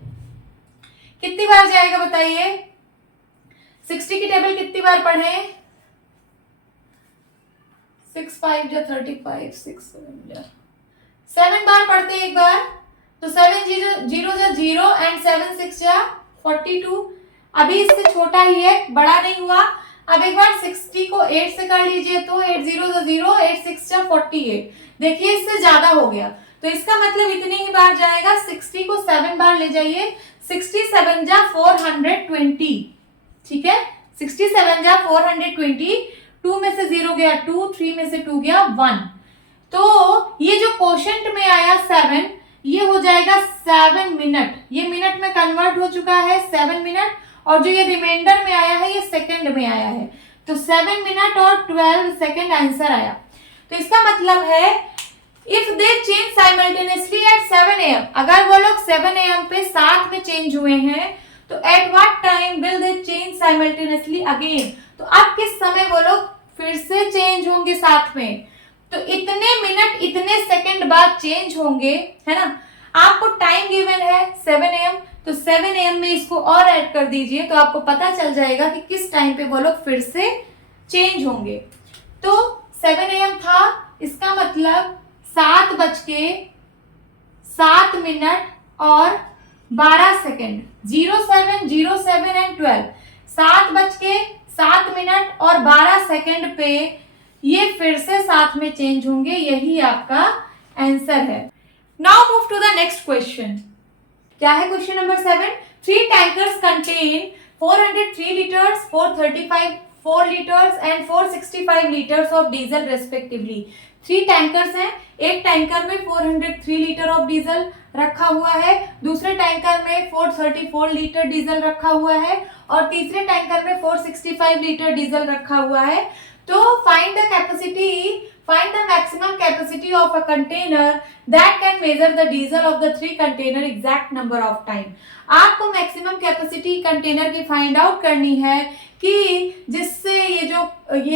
कितनी बार जाएगा बताइए, 60 की टेबल कितनी बार पढ़े, 6 5 जा 35, 6 7 जा 7 बार पढ़ते हैं एक बार। तो 7 0 जा 0 एंड 7 6 जा 42। अभी इससे छोटा ही है, बड़ा नहीं हुआ। अब एक बार 60 को 8 से कर लीजिए, तो 8 0 जा 0, 8 6 जा 48। देखिए इससे ज्यादा हो गया, तो इसका मतलब इतनी ही बार जाएगा। 60 को 7 बार ले जाइए, 67 जा 420, ठीक है। 67 जा 420, 2 में से 0 गया 2, 3 में से 2 गया 1। तो ये जो क्वोशंट में आया 7, ये हो जाएगा 7 मिनट। ये मिनट में कन्वर्ट हो चुका है 7 मिनट, और जो ये रिमाइंडर में आया है ये सेकंड में आया है। तो 7 मिनट और 12 सेकंड आंसर आया। तो इसका मतलब है if they change simultaneously eight 7 AM, अगर वो लोग 7 AM पे साथ में चेंज हुए हैं, तो at what time will they change simultaneously again, तो अब किस समय वो लोग फिर से चेंज होंगे साथ में। तो इतने मिनट इतने सेकंड बाद चेंज होंगे, है ना। आपको टाइम गिवन है 7 AM, तो 7 AM में इसको और ऐड कर दीजिए, तो आपको पता चल जाएगा कि किस टाइम पे वो लोग फिर से चेंज होंगे। तो 7 AM था, इसका मतलब 7:07 और 12 सेकेंड, 07 07 एंड 12, 7:07 और 12 सेकेंड पे ये फिर से साथ में चेंज होंगे। यही आपका आंसर है। Now move to the next question. क्या है question number 7? 3 tankers contain 403 litres, 435 4 liters and 465 liters of diesel respectively. 3 tankers हैं, एक टैंकर में 403 लीटर ऑफ डीजल रखा हुआ है, दूसरे टैंकर में 434 लीटर डीजल रखा हुआ है और तीसरे टैंकर में 465 लीटर डीजल रखा हुआ है. तो find the maximum capacity of a container that can measure the diesel of the 3 container exact number of time. आपको मैक्सिमम कैपेसिटी कंटेनर की फाइंड आउट करनी है कि जिससे ये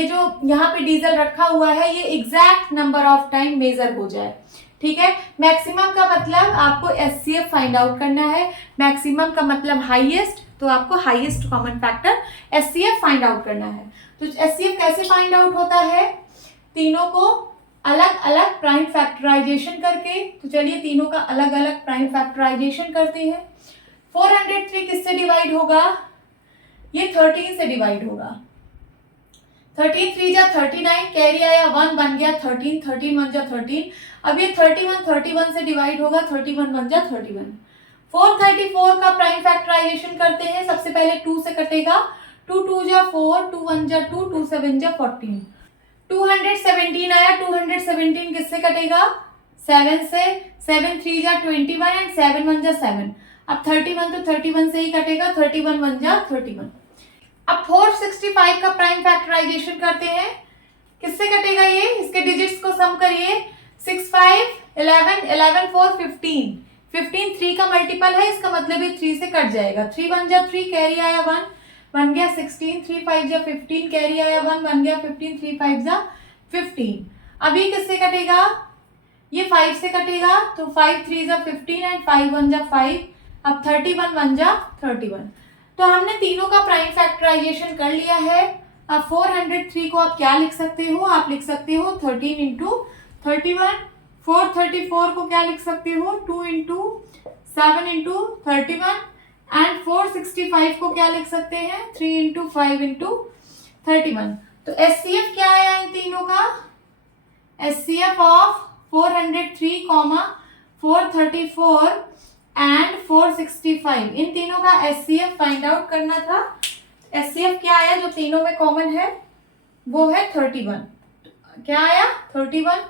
जो यहाँ पे डीजल रखा हुआ है ये exact number of time measure हो जाए. ठीक है, मैक्सिमम का मतलब आपको एचसीएफ फाइंड आउट करना है. मैक्सिमम का मतलब हाईएस्ट, तो आपको highest common factor HCF find out करना है. तो एचसीएफ कैसे फाइंड आउट होता है? तीनों को अलग अलग प्राइम फैक्टराइजेशन करके. तो चलिए तीनों का अलग अलग प्राइम फैक्टराइजेशन करते हैं. 403 किससे डिवाइड होगा? ये 13 से डिवाइड होगा. 13 3 जा 39, कैरी आया 1 बन गया 13, 13 1 जा 13. अब ये 31 से डिवाइड होगा, 31 1 जा 31. 434 का प्राइम फैक्टराइजेशन करते हैं. सबसे पहले 2 से कटेगा, 2 2 जा 4, 2 1 जा 2, 2 7 जा 14. 217 आया, 217 किससे कटेगा? 7 से. 7 3 जा 21 एंड 7 1 जा 7. अब 31 तो 31 से ही कटेगा, 31 1 जा 31. अब 465 का प्राइम फैक्टराइजेशन करते हैं. किससे कटेगा ये? इसके डिजिट्स को सम करिए. 6 5 11 11 4 15. 15 3 का मल्टीपल है, इसका मतलब ये 3 से कट जाएगा. 3 1 जा 3, कैरी आया 1 बन गया 16. 3 5 जा 15, कैरी आया 1 बन गया 15. 3 5 जा 15. अब ये किससे कटेगा? ये 5 से कटेगा, तो 5 3 जा 15 एंड 5 1 जा 5. अब 31 1 जा 31. तो हमने तीनों का प्राइम फैक्टराइजेशन कर लिया है. अब 403 को आप क्या लिख सकते हो? आप लिख सकते हो 13 इंटू 31. 434 को क्या लिख सकते हो? 2 इंटू 7 इंटू 31. एंड 465 को क्या लिख सकते हैं? 3 इंटू 5 इंटू 31. तो एचसीएफ क्या आया इन तीनों का? एचसीएफ ऑफ 403, 434 एंड 465, इन तीनों का एचसीएफ फाइंड आउट करना था. एचसीएफ क्या आया जो तीनों में कॉमन है? वो है 31. क्या आया? 31.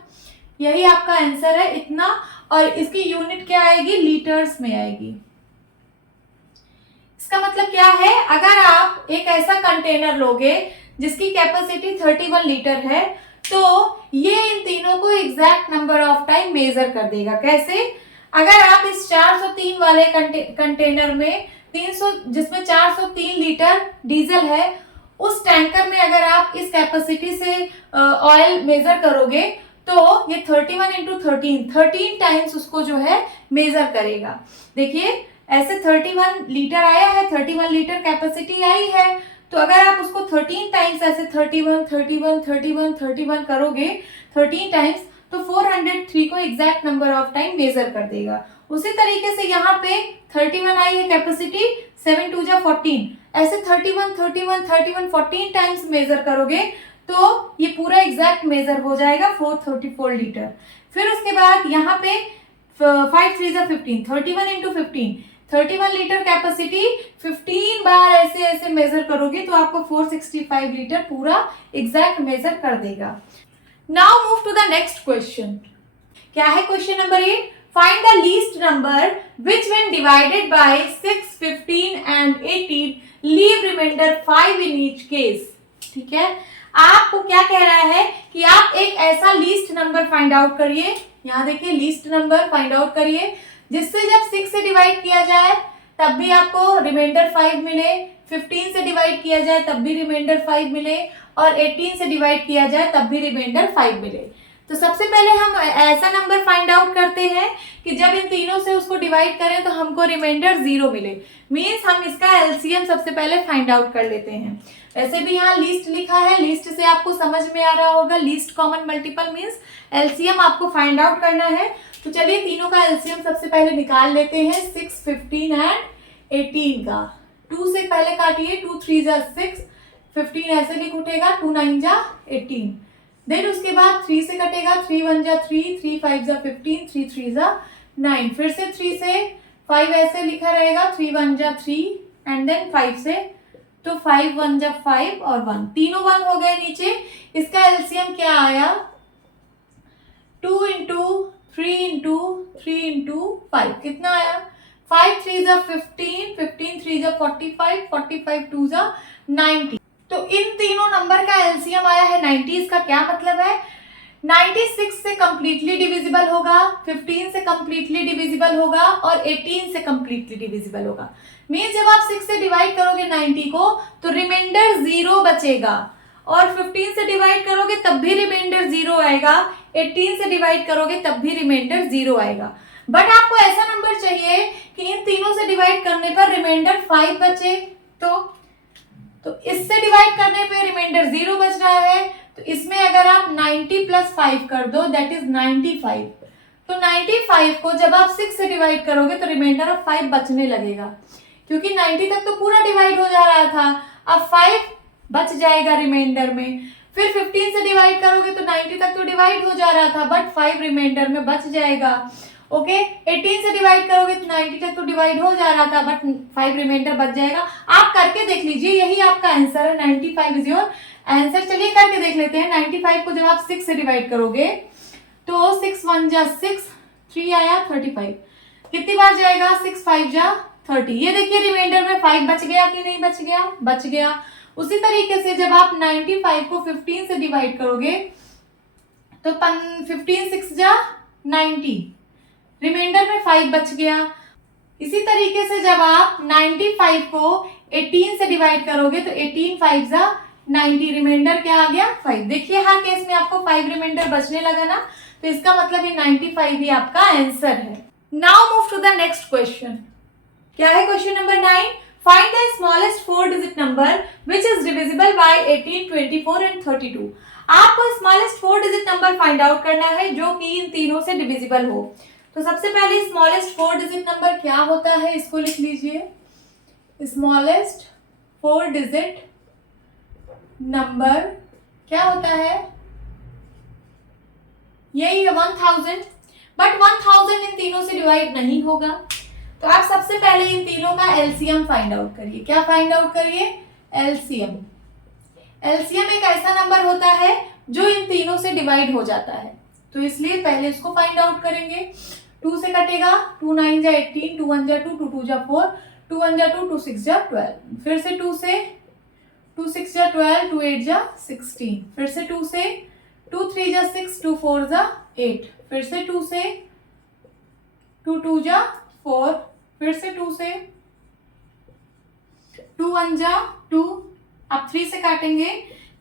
यही आपका आंसर है, इतना. और इसकी यूनिट क्या आएगी? लीटर्स में आएगी. इसका मतलब क्या है? अगर आप एक ऐसा कंटेनर लोगे जिसकी कैपेसिटी 31 लीटर है, तो ये इन तीनों को exact number of time measure कर देगा. कैसे? अगर आप इस 403 वाले कंटेनर में 300 जिसमें 403 लीटर डीजल है, उस टैंकर में अगर आप इस कैपेसिटी से ऑयल मेजर करोगे तो ये 31 इंटू 13 टाइम्स उसको जो है मेजर करेगा. देखिए ऐसे 31 लीटर आया है, 31 लीटर कैपेसिटी आई है. तो अगर आप उसको 13 टाइम्स ऐसे 31 31 31 31 करोगे 13 टाइम्स, तो 403 को exact number of time measure कर देगा. उसी तरीके से यहाँ पे 31 आई है कैपेसिटी, 7 2 जा 14, ऐसे 31 31 31 14 टाइम्स मेजर करोगे तो ये पूरा एग्जैक्ट मेजर हो जाएगा 434 लीटर. फिर उसके बाद यहाँ पे 5 3 जा 15, 31 इंटू 15, 31 लीटर कैपेसिटी 15 बार ऐसे ऐसे मेजर करोगे तो आपको 465 लीटर पूरा एग्जैक्ट मेजर कर देगा. Now move to the next question. क्या है question number 8? Find the least number which when divided by 6 15 and 18 leave remainder 5 in each case. ठीक है, आपको क्या कह रहा है कि आप एक ऐसा लीस्ट नंबर फाइंड आउट करिए. यहाँ देखिए लीस्ट नंबर फाइंड आउट करिए जिससे जब 6 से डिवाइड किया जाए तब भी आपको रिमाइंडर 5 मिले, 15 से डिवाइड किया जाए तब भी रिमाइंडर 5 मिले और 18 से डिवाइड किया जाए तब भी रिमाइंडर 5 मिले. तो सबसे पहले हम ऐसा नंबर फाइंड आउट करते हैं कि जब इन तीनों से उसको डिवाइड करें तो हमको रिमाइंडर 0 मिले. मीन्स हम इसका एलसीएम सबसे पहले फाइंड आउट कर लेते हैं. वैसे भी यहाँ लीस्ट लिखा है, लीस्ट से आपको समझ में आ रहा होगा least common multiple means LCM आपको फाइंड आउट करना है. तो चलिए तीनों का एलसीएम सबसे पहले निकाल लेते हैं. 6 15 एंड 18 का 2 से पहले काटिए. 2 3 जा 6, 15 ऐसे लिख उठेगा, 2 9 जा 18. देन उसके बाद 3 से कटेगा, 3 1 जा 3, 3 5 जा 15, 3 3 जा 9. फिर से 3 से 5 ऐसे लिखा रहेगा, 3 1 जा 3 एंड देन 5 से तो 5 1 जा 5 और 1, तीनों 1 हो गए नीचे। इसका एलसीएम क्या आया? 2 इंटू 3 इंटू 3 इंटू 5 कितना आया? 5 3 जा 15, 15 3 जा 45, 45 2 जा 90। तो इन तीनों नंबर का एलसीएम आया है 90। इसका क्या मतलब है? 96 से कंप्लीटली डिविजिबल होगा, 15 से कंप्लीटली डिविजिबल होगा और 18 से कंप्लीटली डिविजिबल होगा। मींस जब आप 6 से डिवाइड करोगे 90 को तो रिमाइंडर 0 बचेगा, और 15 से डिवाइड करोगे तब भी रिमाइंडर 0 आएगा, 18 से डिवाइड करोगे तब भी रिमाइंडर 0 आएगा। बट आपको ऐसा नंबर चाहिए कि इन तीनों से डिवाइड करने पर रिमाइंडर 5 बचे। तो इससे डिवाइड करने पे रिमाइंडर 0 बच रहा है, तो इसमें अगर आप 90 प्लस 5 कर दो दैट इज 95। तो 95 को जब आप 6 से डिवाइड करोगे तो रिमाइंडर ऑफ 5 बचने लगेगा, क्योंकि 90 तक तो पूरा डिवाइड हो जा रहा था, अब 5 बच जाएगा रिमाइंडर में। फिर 15 से डिवाइड करोगे तो 90 तक तो डिवाइड हो जा रहा था, बट 5 रिमाइंडर में बच जाएगा। ओके 18 से डिवाइड करोगे तो 90 तक तो डिवाइड हो जा रहा था, बट 5 रिमाइंडर बच जाएगा। आप करके देख लीजिए, यही आपका आंसर है, 95 इज योर आंसर। चलिए करके देख लेते हैं। 95 को जब आप 6 से डिवाइड करोगे तो 6 1 जा 6, 3 आया 35। कितनी बार जाएगा? 6 5 जा 30। ये देखिए रिमाइंडर में 5 बच गया कि नहीं बच गया? बच गया। उसी तरीके से जब आप 95 को 15 से डिवाइड करोगे तो 15 6 जा 90, रिमाइंडर में 5 बच गया। इसी तरीके से जब आप 95 को 18 से डिवाइड करोगे तो 18 5 जा 90, रिमाइंडर क्या आ गया? 5। देखिए हर केस में आपको 5 रिमाइंडर बचने लगा ना, तो इसका मतलब ये 95 ही आपका आंसर है। Now move to the next question. क्या है question number 9? Find the smallest 4 digit number which is divisible by 18, 24 and 32। आपको smallest 4 digit number find out करना है जो कि इन तीनों से डिविजिबल हो। तो सबसे पहले स्मॉलेस्ट 4 डिजिट नंबर क्या होता है, इसको लिख लीजिए। स्मॉलेस्ट 4 डिजिट नंबर क्या होता है? यही है 1000, बट 1000 इन तीनों से डिवाइड नहीं होगा। तो आप सबसे पहले इन तीनों का एलसीएम फाइंड आउट करिए। क्या फाइंड आउट करिए? एलसीएम। एलसीएम एक ऐसा नंबर होता है जो इन तीनों से डिवाइड हो जाता है, तो इसलिए पहले इसको फाइंड आउट करेंगे। 2 से कटेगा, 2 9 जा 18, 2 1 जा 2, 2 2 जा 4, 2 1 जा 2, 2 6 जा 12। फिर से 2 से 2 6 जा 12, 2 8 जा 16। फिर से 2 से 2 3 जा 6, 2 4 जा 8। फिर से 2 से 2 2 जा 4। फिर से 2 से 2 1 जा 2। अब 3 से काटेंगे,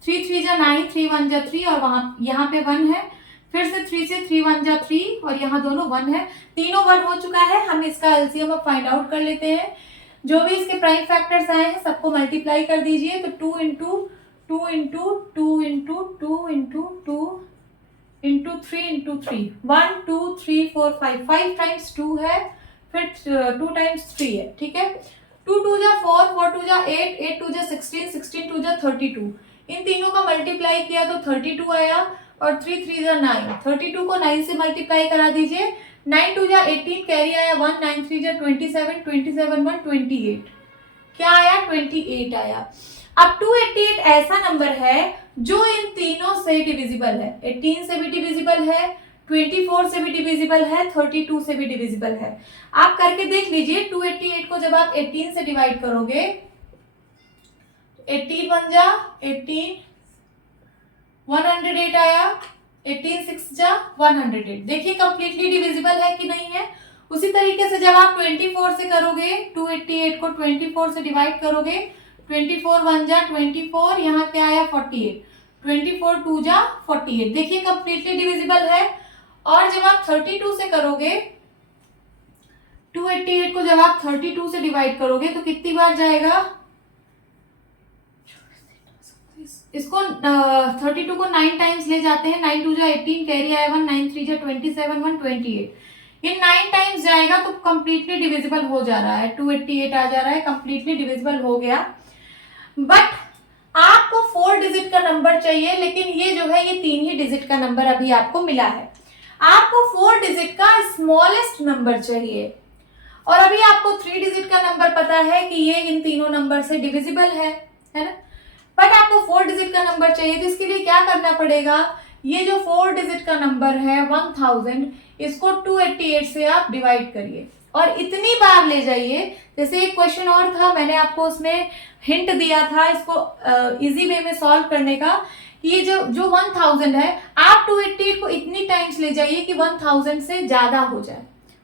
3 3 जा 9, 3 1 जा 3 और वहां यहाँ पे 1 है। फिर से 3 से 3 1 जा 3 और यहाँ दोनों 1 है, तीनों 1 हो चुका है। हम इसका एलसीएम अब फाइंड आउट कर लेते हैं। जो भी इसके प्राइम फैक्टर्स आए हैं सबको मल्टीप्लाई कर दीजिए। तो 2 into 2 into 2 into 2 into 2 into 3 into 3, 1 2 3 4 5, 5 times 2 है, फिर 2 टाइम्स 3 है। ठीक है, 2 2 जा 4, 4 2 जा 8, 8 2 जा 16, 16 2 जा 32। इन तीनों का मल्टीप्लाई किया तो 32 आया और 3 3 जा 9। 32 को 9 से मल्टीप्लाई करा दीजिए। 9 2 जा 18, कैरी आया 1, 9 3 जा 27, 27 1 28। क्या आया? 28 आया। अब 288 ऐसा नंबर है जो इन तीनों से डिविजिबल है। 18 से भी डिविजिबल है, 24 से भी डिविजिबल है, 32 से भी डिविजिबल है। आप करके देख लीजिए। 288 को जब आप 18 से डिवाइड करोगे, 18 1 जा 18, 108 आया, 18 6 जा 108। देखिए कंप्लीटली डिविजिबल है कि नहीं है। उसी तरीके से जब आप 24 से करोगे, 288 को 24 से डिवाइड करोगे, 24 1 जा 24, यहाँ क्या आया 48, 24 2 जा 48। देखिए कंप्लीटली डिविजिबल है। और जब आप 32 से करोगे, 288 को जब आप 32 से डिवाइड करोगे तो कितनी बार जाएगा? इसको 32 को 9 टाइम्स ले जाते हैं। 9 2 जा 18, कैरी आया 1, 9 3 जा 27 1 28। ये 9 टाइम्स जाएगा तो कंप्लीटली डिविजिबल हो जा रहा है। 288 आ जा रहा है, कंप्लीटली डिविजिबल हो गया। बट आपको 4 डिजिट का नंबर चाहिए, लेकिन ये जो है ये 3 ही डिजिट का नंबर अभी आपको मिला है। आपको 4 डिजिट का स्मॉलेस्ट नंबर चाहिए, और अभी आपको 3 डिजिट का नंबर पता है कि ये इन तीनों नंबर से डिविजिबल है। है ना। बट आपको 4 डिजिट का नंबर चाहिए, तो इसके लिए क्या करना पड़ेगा, ये जो 4 डिजिट का नंबर है 1000, इसको 288 से आप डिवाइड करिए और इतनी बार ले जाइए। जैसे एक क्वेश्चन और था, मैंने आपको उसमें हिंट दिया था इसको इजी वे में सॉल्व करने का, कि ये जो 1000 है, आप 288 को इतनी टाइम्स ले जाइए कि 1000 से ज्यादा हो जाए,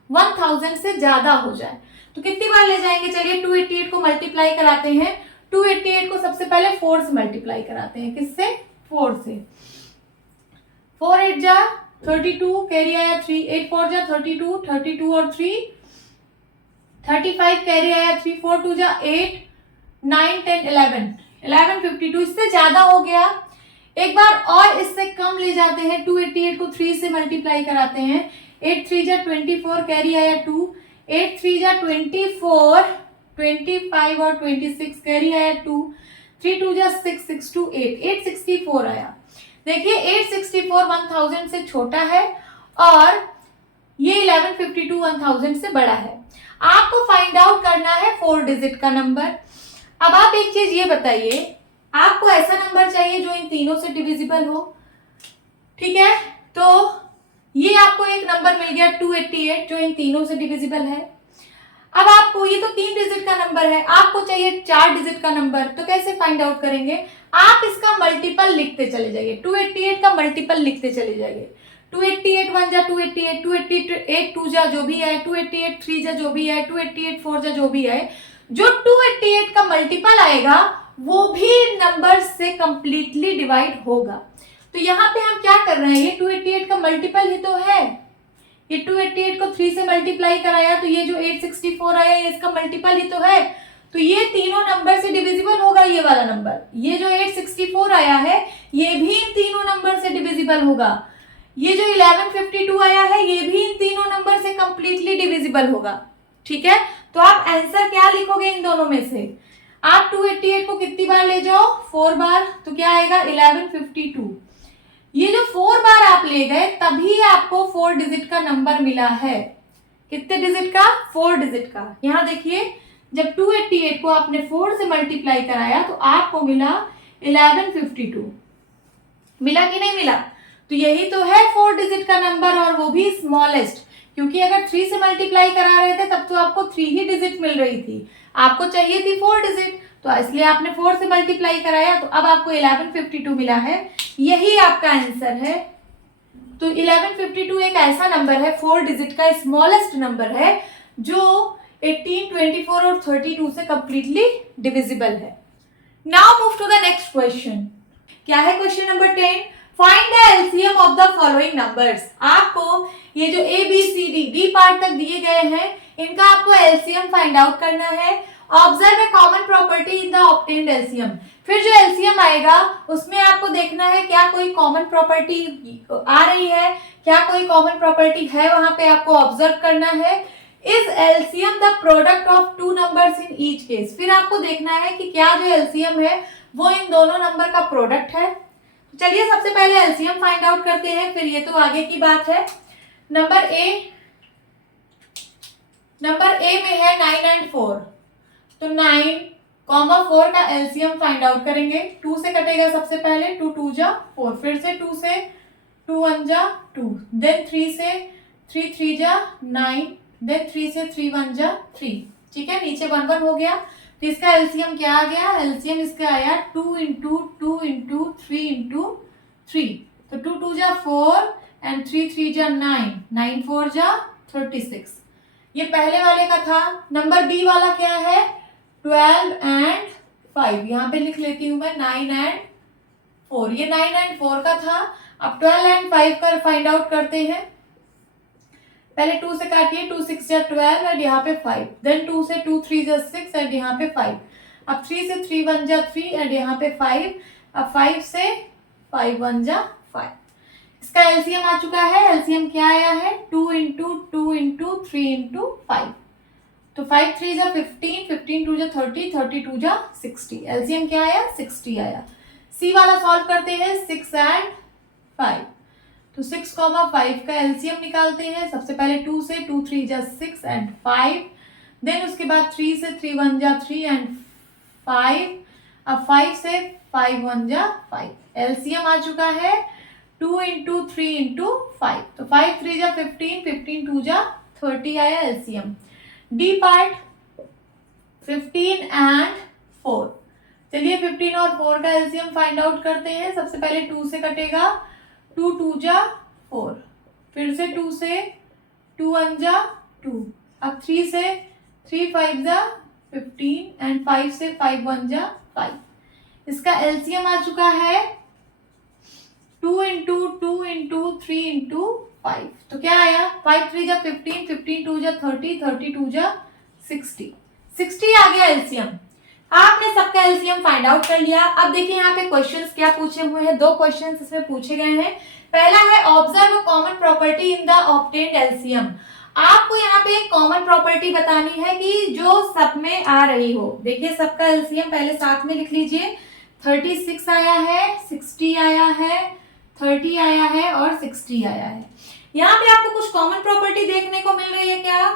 1000 से ज्यादा हो जाए। तो कितनी बार ले जाएंगे, चलिए 288 को मल्टीप्लाई कराते हैं। 288 को सबसे पहले 4 से मल्टीप्लाई कराते हैं, किससे, 4 से। 4 8 जा 32, कैरी आया 3, 8 4 जा 32, 32 और 3 35, कैरी आया 3, 4 2 जा 8, 9 10 11 11 52, इससे ज्यादा हो गया। एक बार और इससे कम ले जाते हैं, 288 को 3 से मल्टीप्लाई कराते हैं। 8 3 जा 24, कैरी आया 2, 8 3 जा 24, 25 और 26, कैरी आया 2, 3 2 जा 6, 6 2 8, 864 आया। देखिए 864 1000 से छोटा है और ये 1152 1000 से बड़ा है। आपको फाइंड आउट करना है 4 डिजिट का नंबर। अब आप एक चीज ये बताइए, आपको ऐसा नंबर चाहिए जो इन तीनों से डिविजिबल हो, ठीक है। तो ये आपको एक नंबर मिल गया 288 जो इन तीनों से डिविजिबल है। अब आपको, ये तो 3 डिजिट का नंबर है, आपको चाहिए 4 डिजिट का नंबर, तो कैसे फाइंड आउट करेंगे, आप इसका मल्टीपल लिखते चले जाइए, 288 का मल्टीपल लिखते चले जाइए। 288 1 जा 288, 288 2 जा जो भी है, 288 3 जा जो भी है, 288 4 जा जो भी है, जो 288 का मल्टीपल आएगा वो भी नंबर से कंप्लीटली डिवाइड होगा। तो यहाँ पे हम क्या कर रहे हैं, ये 288 का मल्टीपल ही तो है, ये 288 को 3 से मल्टीप्लाई कराया तो ये जो 864 आया ये इसका मल्टीपल ही तो है। तो ये तीनों नंबर से डिविजिबल होगा, ये वाला नंबर, ये जो 864 आया है ये भी इन तीनों नंबर से डिविजिबल होगा, ये जो 1152 आया है ये भी इन तीनों नंबर से कंप्लीटली डिविजिबल होगा, ठीक है। तो आप आंसर क्या लिखोगे इन दोनों में से, आप 288 को कितनी बार ले जाओ, 4 बार, तो क्या आएगा 1152। ये जो 4 बार आप ले गए तभी आपको 4 डिजिट का नंबर मिला है। कितने डिजिट का, 4 डिजिट का। यहां देखिए जब 288 को आपने 4 से मल्टीप्लाई कराया तो आपको मिला 1152, मिला कि नहीं मिला। तो यही तो है 4 डिजिट का नंबर, और वो भी स्मॉलेस्ट, क्योंकि अगर 3 से मल्टीप्लाई करा रहे थे तब तो आपको 3 ही डिजिट मिल रही थी, आपको चाहिए थी 4 डिजिट, तो इसलिए आपने 4 से मल्टीप्लाई कराया, तो अब आपको 1152 मिला है, यही आपका आंसर है। तो 1152 एक ऐसा नंबर है 4 डिजिट का स्मॉलेस्ट नंबर है जो 18, 24 और 32 से कंप्लीटली डिविजिबल है। Now move to the next question. क्या है question number 10, find the LCM of the following numbers. आपको ये जो A B C D part तक दिए गए हैं इनका आपको एलसीएम फाइंड आउट करना है। Observe a common property in the obtained LCM. फिर जो एलसीएम आएगा उसमें आपको देखना है क्या कोई कॉमन प्रॉपर्टी आ रही है, क्या कोई कॉमन प्रॉपर्टी है, वहां पे आपको ऑब्जर्व करना है। Is LCM the product of 2 numbers in each case. फिर आपको देखना है कि क्या जो एलसीएम है वो इन दोनों नंबर का प्रोडक्ट है। चलिए सबसे पहले एलसीएम फाइंड आउट करते हैं, फिर ये तो आगे की बात है। नंबर ए में है 9 एंड 4, तो 9, 4 का एलसीएम फाइंड आउट करेंगे। 2 से कटेगा सबसे पहले, 2 2 जा 4, फिर से 2 से 2 1 जा 2, देन 3 से 3 3 जा 9, देन 3 से 3 1 जा 3, ठीक है, नीचे 1 1 हो गया। तो इसका एलसीएम क्या आ गया, एलसीएम इसका आया 2 इंटू 2 इंटू 3 इंटू 3, तो 2 2 जा 4 एंड 3 3 जा 9, 9 4 जा 36। ये पहले वाले का था। नंबर बी वाला क्या है, 12 एंड 5, यहाँ पे लिख लेती हूं मैं 9 एंड 4, ये 9 एंड 4 का था। अब 12 एंड 5 का फाइंड आउट करते हैं। पहले 2 से काटिए, 2 6 जा 12 एंड यहाँ पे 5, देन 2 से 2 3 जा 6 एंड यहाँ पे 5, अब 3 से 3 1 जा 3 एंड यहाँ पे 5, अब 5 से 5 1 जा 5। इसका एलसीएम आ चुका है। एलसीएम क्या आया है, 2 इंटू 2 इंटू 3 इंटू 5, तो 5 3 जा 15, 15 2 जा 30, 30 2 जा 60। एलसीएम क्या आया, 60 आया। सी वाला सॉल्व करते हैं, 6 एंड 5, तो 6, 5 का एलसीएम निकालते हैं। सबसे पहले 2 से 2 3 जा 6 एंड 5, देन उसके बाद 3 से 3 1 जा 3 एंड 5, अब 5 से 5 1 जा 5, एलसीएम आ चुका है 2 इंटू 3 इंटू 5, तो 5 3 जा 15, 15 2 जा 30 आया एलसीएम। डी पार्ट 15 एंड 4, चलिए 15 और 4 का एलसीएम फाइंड आउट करते हैं। सबसे पहले 2 से कटेगा, 2 2 जा 4, फिर से 2 से 2 1 जा 2, अब 3 से 3 5 जा 15 एंड 5 से 5 1 जा 5, इसका एलसीएम आ चुका है 2 इंटू 2 इंटू 3 इंटू 5, तो क्या आया 5 3 जा 15, 15 2 जा 30, 30 2 जा 60, 60 आ गया एलसीएम। आपने सबका एलसीएम फाइंड आउट कर लिया। अब देखिए यहाँ पे क्वेश्चंस क्या पूछे हुए हैं, दो क्वेश्चंस इसमें पूछे गए हैं। पहला है observe a common property in the obtained LCM. आपको यहाँ पे एक कॉमन प्रॉपर्टी बतानी है कि जो सब में आ रही हो। देखिए सबका एलसीएम पहले साथ में लिख लीजिए, 36 आया है, 60 आया है, 30 आया है और 60 आया है। यहाँ पे आपको कुछ कॉमन प्रॉपर्टी देखने को मिल रही है क्या?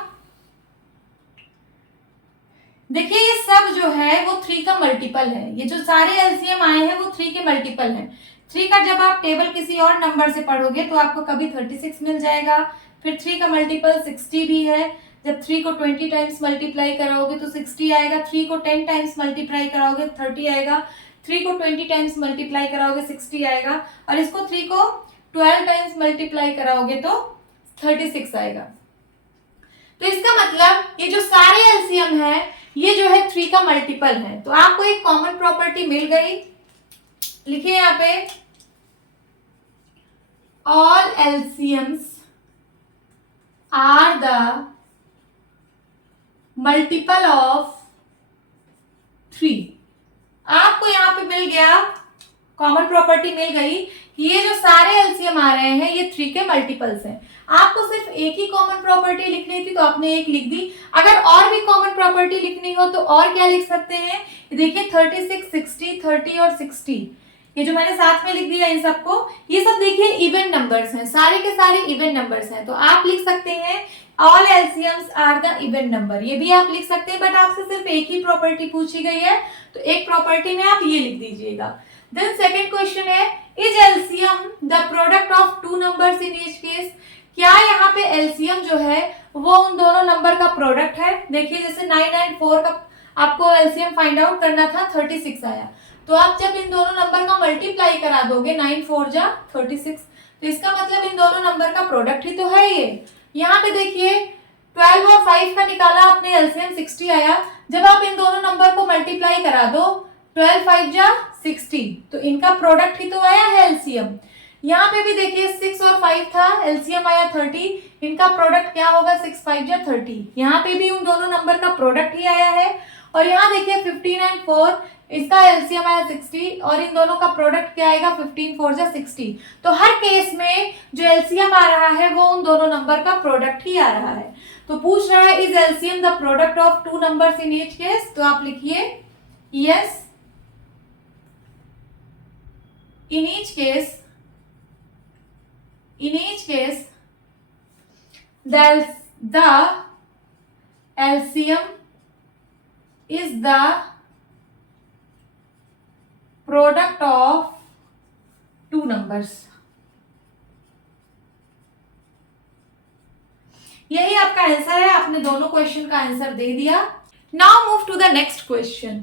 देखिए ये सब जो है वो 3 का मल्टीपल है, ये जो सारे एलसीएम आए हैं वो 3 के मल्टीपल हैं। 3 का जब आप टेबल किसी और नंबर से पढ़ोगे तो आपको कभी 36 मिल जाएगा, फिर 3 का मल्टीपल 60 भी है, जब 3 को 20 टाइम्स मल्टीप्लाई कराओगे तो 60 आएगा, 3 को 10 टाइम्स मल्टीप्लाई कराओगे 30 आएगा, 3 को 20 टाइम्स मल्टीप्लाई कराओगे 60 आएगा, और इसको 3 को 12 टाइम्स मल्टीप्लाई कराओगे तो 36 आएगा। तो इसका मतलब ये जो सारे एलसीएम है ये जो है 3 का मल्टीपल है। तो आपको एक कॉमन प्रॉपर्टी मिल गई, लिखिए यहाँ पे all LCMs are the multiple of 3। आपको यहाँ पे मिल गया, कॉमन प्रॉपर्टी मिल गई कि ये जो सारे एलसीएम आ रहे हैं ये 3 के मल्टीपल्स हैं। आपको सिर्फ एक ही कॉमन प्रॉपर्टी लिखनी थी तो आपने एक लिख दी। अगर और भी कॉमन प्रॉपर्टी लिखनी हो तो और क्या लिख सकते हैं, देखिए 36, 60, 30 और 60, ये जो मैंने साथ में लिख दिया इन सबको, ये सब देखिए इवन नंबर्स हैं, सारे के सारे इवन नंबर्स हैं। तो आप लिख सकते हैं all LCMs are the even number, ये भी आप लिख सकते हैं। बट आपसे सिर्फ एक ही प्रॉपर्टी पूछी गई है तो एक प्रॉपर्टी में आप ये लिख दीजिएगा। देन सेकेंड क्वेश्चन है, is LCM the product of 2 numbers in each case. क्या यहाँ पे एलसीएम जो है वो उन दोनों नंबर का प्रोडक्ट है। देखिए जैसे 9 एंड 4 का आपको एलसीएम फाइंड आउट करना था, 36 आया, तो आप जब इन दोनों नंबर का मल्टीप्लाई करा दोगे 9 4 जा 36, तो इसका मतलब इन दोनों नंबर का प्रोडक्ट ही तो है ये। यहाँ पे देखिए 12 और 5 का निकाला आपने एलसीएम 60 आया, जब आप इन दोनों नंबर को मल्टीप्लाई करा दो 12 5 जा 60, तो इनका प्रोडक्ट ही तो आया है एलसीएम। यहाँ पे भी देखिए 6 और 5 था, एलसीएम आया 30, इनका प्रोडक्ट क्या होगा 6 5 जा 30, यहाँ पे भी उन दोनों नंबर का प्रोडक्ट ही आया है। और यहाँ देखिए 15 एंड 4, इसका एलसीएम आया 60 और इन दोनों का प्रोडक्ट क्या आएगा 15 4 जा 60। तो हर केस में जो एलसीएम आ रहा है वो उन दोनों नंबर का प्रोडक्ट ही आ रहा है। तो पूछ रहा है is LCM the product of 2 numbers in each case, तो आप लिखिए yes, in each case the LCM is the product of 2 numbers। यही आपका आंसर है, आपने दोनों क्वेश्चन का आंसर दे दिया। Now move to the next question.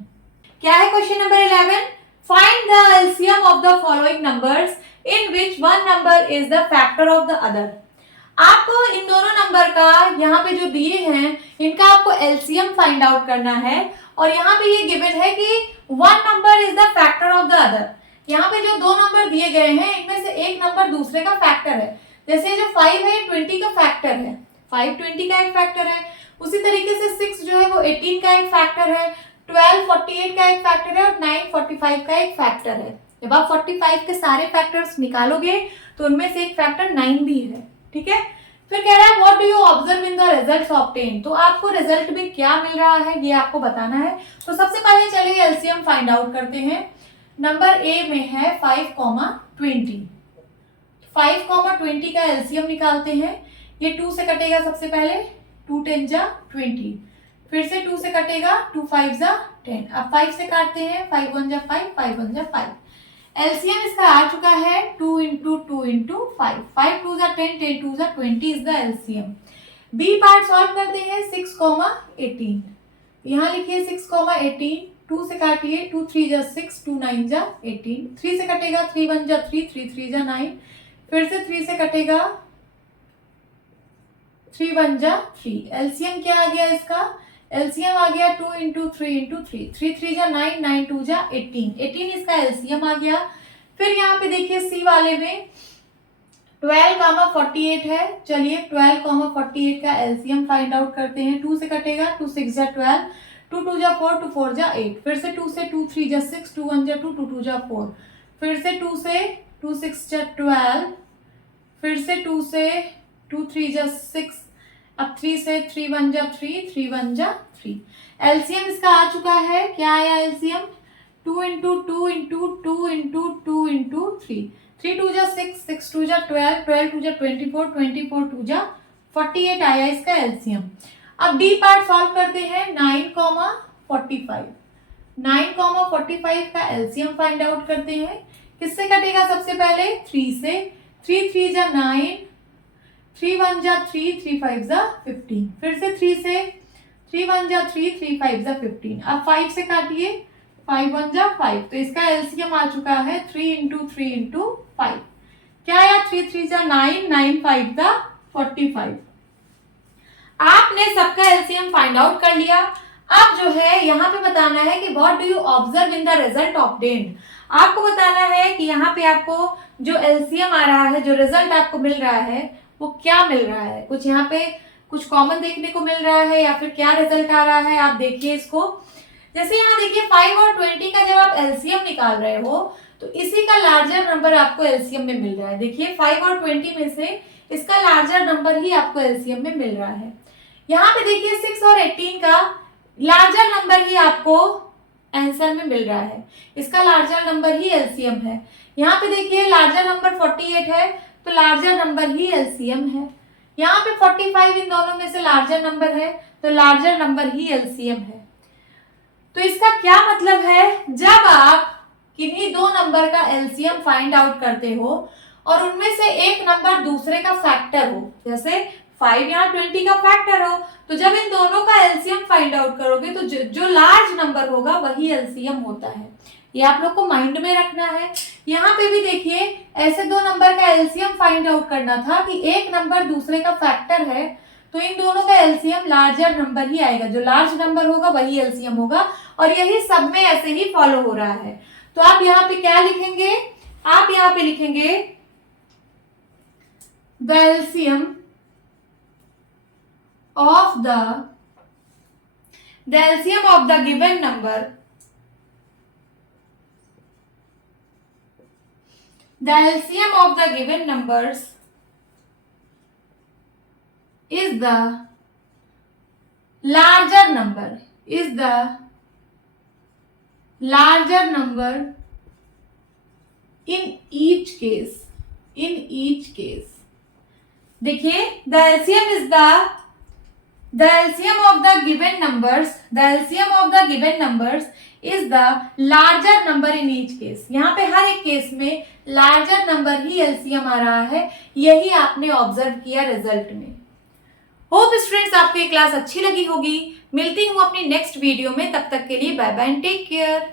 क्या है question number 11, Find the LCM of the following numbers in which one number is the factor of the other। आपको इन दोनों नंबर का यहाँ पे जो दिए हैं इनका आपको LCM फाइंड आउट करना है, और यहाँ पे ये गिवन है कि one number is the factor of the other। यहाँ पे जो 2 नंबर दिए गए हैं इनमें से एक नंबर दूसरे का फैक्टर है। जैसे जो 5 है 20 का फैक्टर है, 5 20 का एक फैक्टर है। उसी तरीके से 6 जो है वो 18 का एक फैक्टर है, 12 48 का एक फैक्टर है और 9 45 का एक फैक्टर है। जब आप 45 के सारे फैक्टर्स निकालोगे तो उनमें से एक फैक्टर 9 भी है, ठीक है। फिर कह रहा है what do you observe in the results obtain, तो आपको रिजल्ट में क्या मिल रहा है ये आपको बताना है। तो सबसे पहले चलिए एलसीएम फाइंड आउट करते हैं। नंबर ए में है 5, 20, 5, 20 का एलसीएम निकालते हैं। ये 2 से कटेगा सबसे पहले, 2 10 जा 20, फिर से 2 से कटेगा, 2 5 जा 10। अब 5 से काटते हैं, 5 1 जा 5, 5 1 जा 5। एलसीएम इसका आ चुका है 2 इंटू 2 इंटू 5, 5 2 जा 10, 10 2 जा 20 is the LCM. B part solve करते हैं 6,18। यहाँ लिखिए 6,18, 2 से काटिए, 2 3 जा 6, 2 9 जा 18, 3 से कटेगा, 3 1 जा 3, 3 3 जा 9, फिर से 3 से कटेगा, 3 1 जा 3। एलसीएम क्या आ गया इसका? एलसीएम आ गया 2 इंटू 3 इंटू 3, 3 3 जा 9, 9 2 जा 18, 18 इसका एलसीएम आ गया। फिर यहाँ पे देखिए सी वाले में 12,48 है। चलिए 12,48 का एलसीएम फाइंड आउट करते हैं। 2 से कटेगा, 2 6 जा 12, 2 2 जा 4, 2 4 जा 8, फिर से 2 से 2 3 जा 6, 2 1 जा 2, 2 2 जा 4, फिर से 2 से 2 6 जा 12, फिर से 2 से 2 3 जा 6, अब 3 से 3 1 जा 3, 3 1 जा 3। एलसीएम इसका आ चुका है, क्या आया LCM? 2 into 2 into 2 into 2 into 3, 3 2 जा 6, 6 2 जा 12, 12 2 जा 24, 24 2 जा 48 आया इसका एलसीएम। अब डी पार्ट सॉल्व करते हैं। 9,45, 9,45 का एलसीएम फाइंड आउट करते हैं। किससे कटेगा? सबसे पहले 3 से, 3 3 जा 9, 3 1 जा 3, 3 5 जा 15, फिर से 3 से, 3 1 जा 3, 3 5 जा 15। अब 5 से काटिए, 5 1 जा 5, तो इसका एलसीएम आ चुका है 3 इंटू 3 इंटू 5। क्या आया? 3 3 जा 9, 9 5 जा 45। आपने सबका एलसीएम फाइंड आउट कर लिया। अब जो है यहाँ पे बताना है कि what do you observe in the result obtained. आपको बताना है कि यहाँ पे आपको जो एलसीएम आ रहा है, जो रिजल्ट आपको मिल रहा है, वो क्या मिल रहा है। कुछ यहाँ पे कुछ कॉमन देखने को मिल रहा है या फिर क्या रिजल्ट आ रहा है, आप देखिए इसको। जैसे यहाँ देखिए 5 और 20 का जब आप एलसीएम निकाल रहे हो तो इसी का लार्जर नंबर आपको एलसीएम में मिल रहा है। देखिए 5 और 20 में से इसका लार्जर नंबर ही आपको एलसीएम में मिल रहा है। यहाँ पे देखिए 6 और 18 का लार्जर नंबर ही आपको आंसर में मिल रहा है, इसका लार्जर नंबर ही एलसीएम है। यहाँ पे देखिए लार्जर नंबर 48 है, तो लार्जर नंबर ही एलसीएम है। यहाँ पे 45 इन दोनों में से लार्जर नंबर है, तो लार्जर नंबर ही एलसीएम है। तो इसका क्या मतलब है? जब आप किन्हीं दो नंबर का एलसीएम फाइंड आउट करते हो और उनमें से एक नंबर दूसरे का फैक्टर हो, जैसे 5 यहाँ 20 का फैक्टर हो, तो जब इन दोनों का एलसीएम फाइंड आउट करोगे तो जो लार्ज नंबर होगा वही एलसीएम होता है। ये आप लोग को माइंड में रखना है। यहाँ पे भी देखिए ऐसे दो नंबर का एलसीएम फाइंड आउट करना था कि एक नंबर दूसरे का फैक्टर है, तो इन दोनों का एलसीएम लार्जर नंबर ही आएगा, जो लार्ज नंबर होगा वही एलसीएम होगा, और यही सब में ऐसे ही फॉलो हो रहा है। तो आप यहाँ पे क्या लिखेंगे? आप यहाँ पे लिखेंगे the LCM of the LCM of the given number, the LCM of the given numbers is the larger number, is the larger number in each case, in each case। देखिए the LCM is the LCM of the given numbers, the LCM of the given numbers is the larger number in each case। यहाँ पे हर एक case में larger number ही LCM आ रहा है, यही आपने observe किया रिजल्ट में। होप स्टूडेंट्स आपको ये क्लास अच्छी लगी होगी। मिलती हूँ अपनी नेक्स्ट वीडियो में, तब तक के लिए bye bye and take care.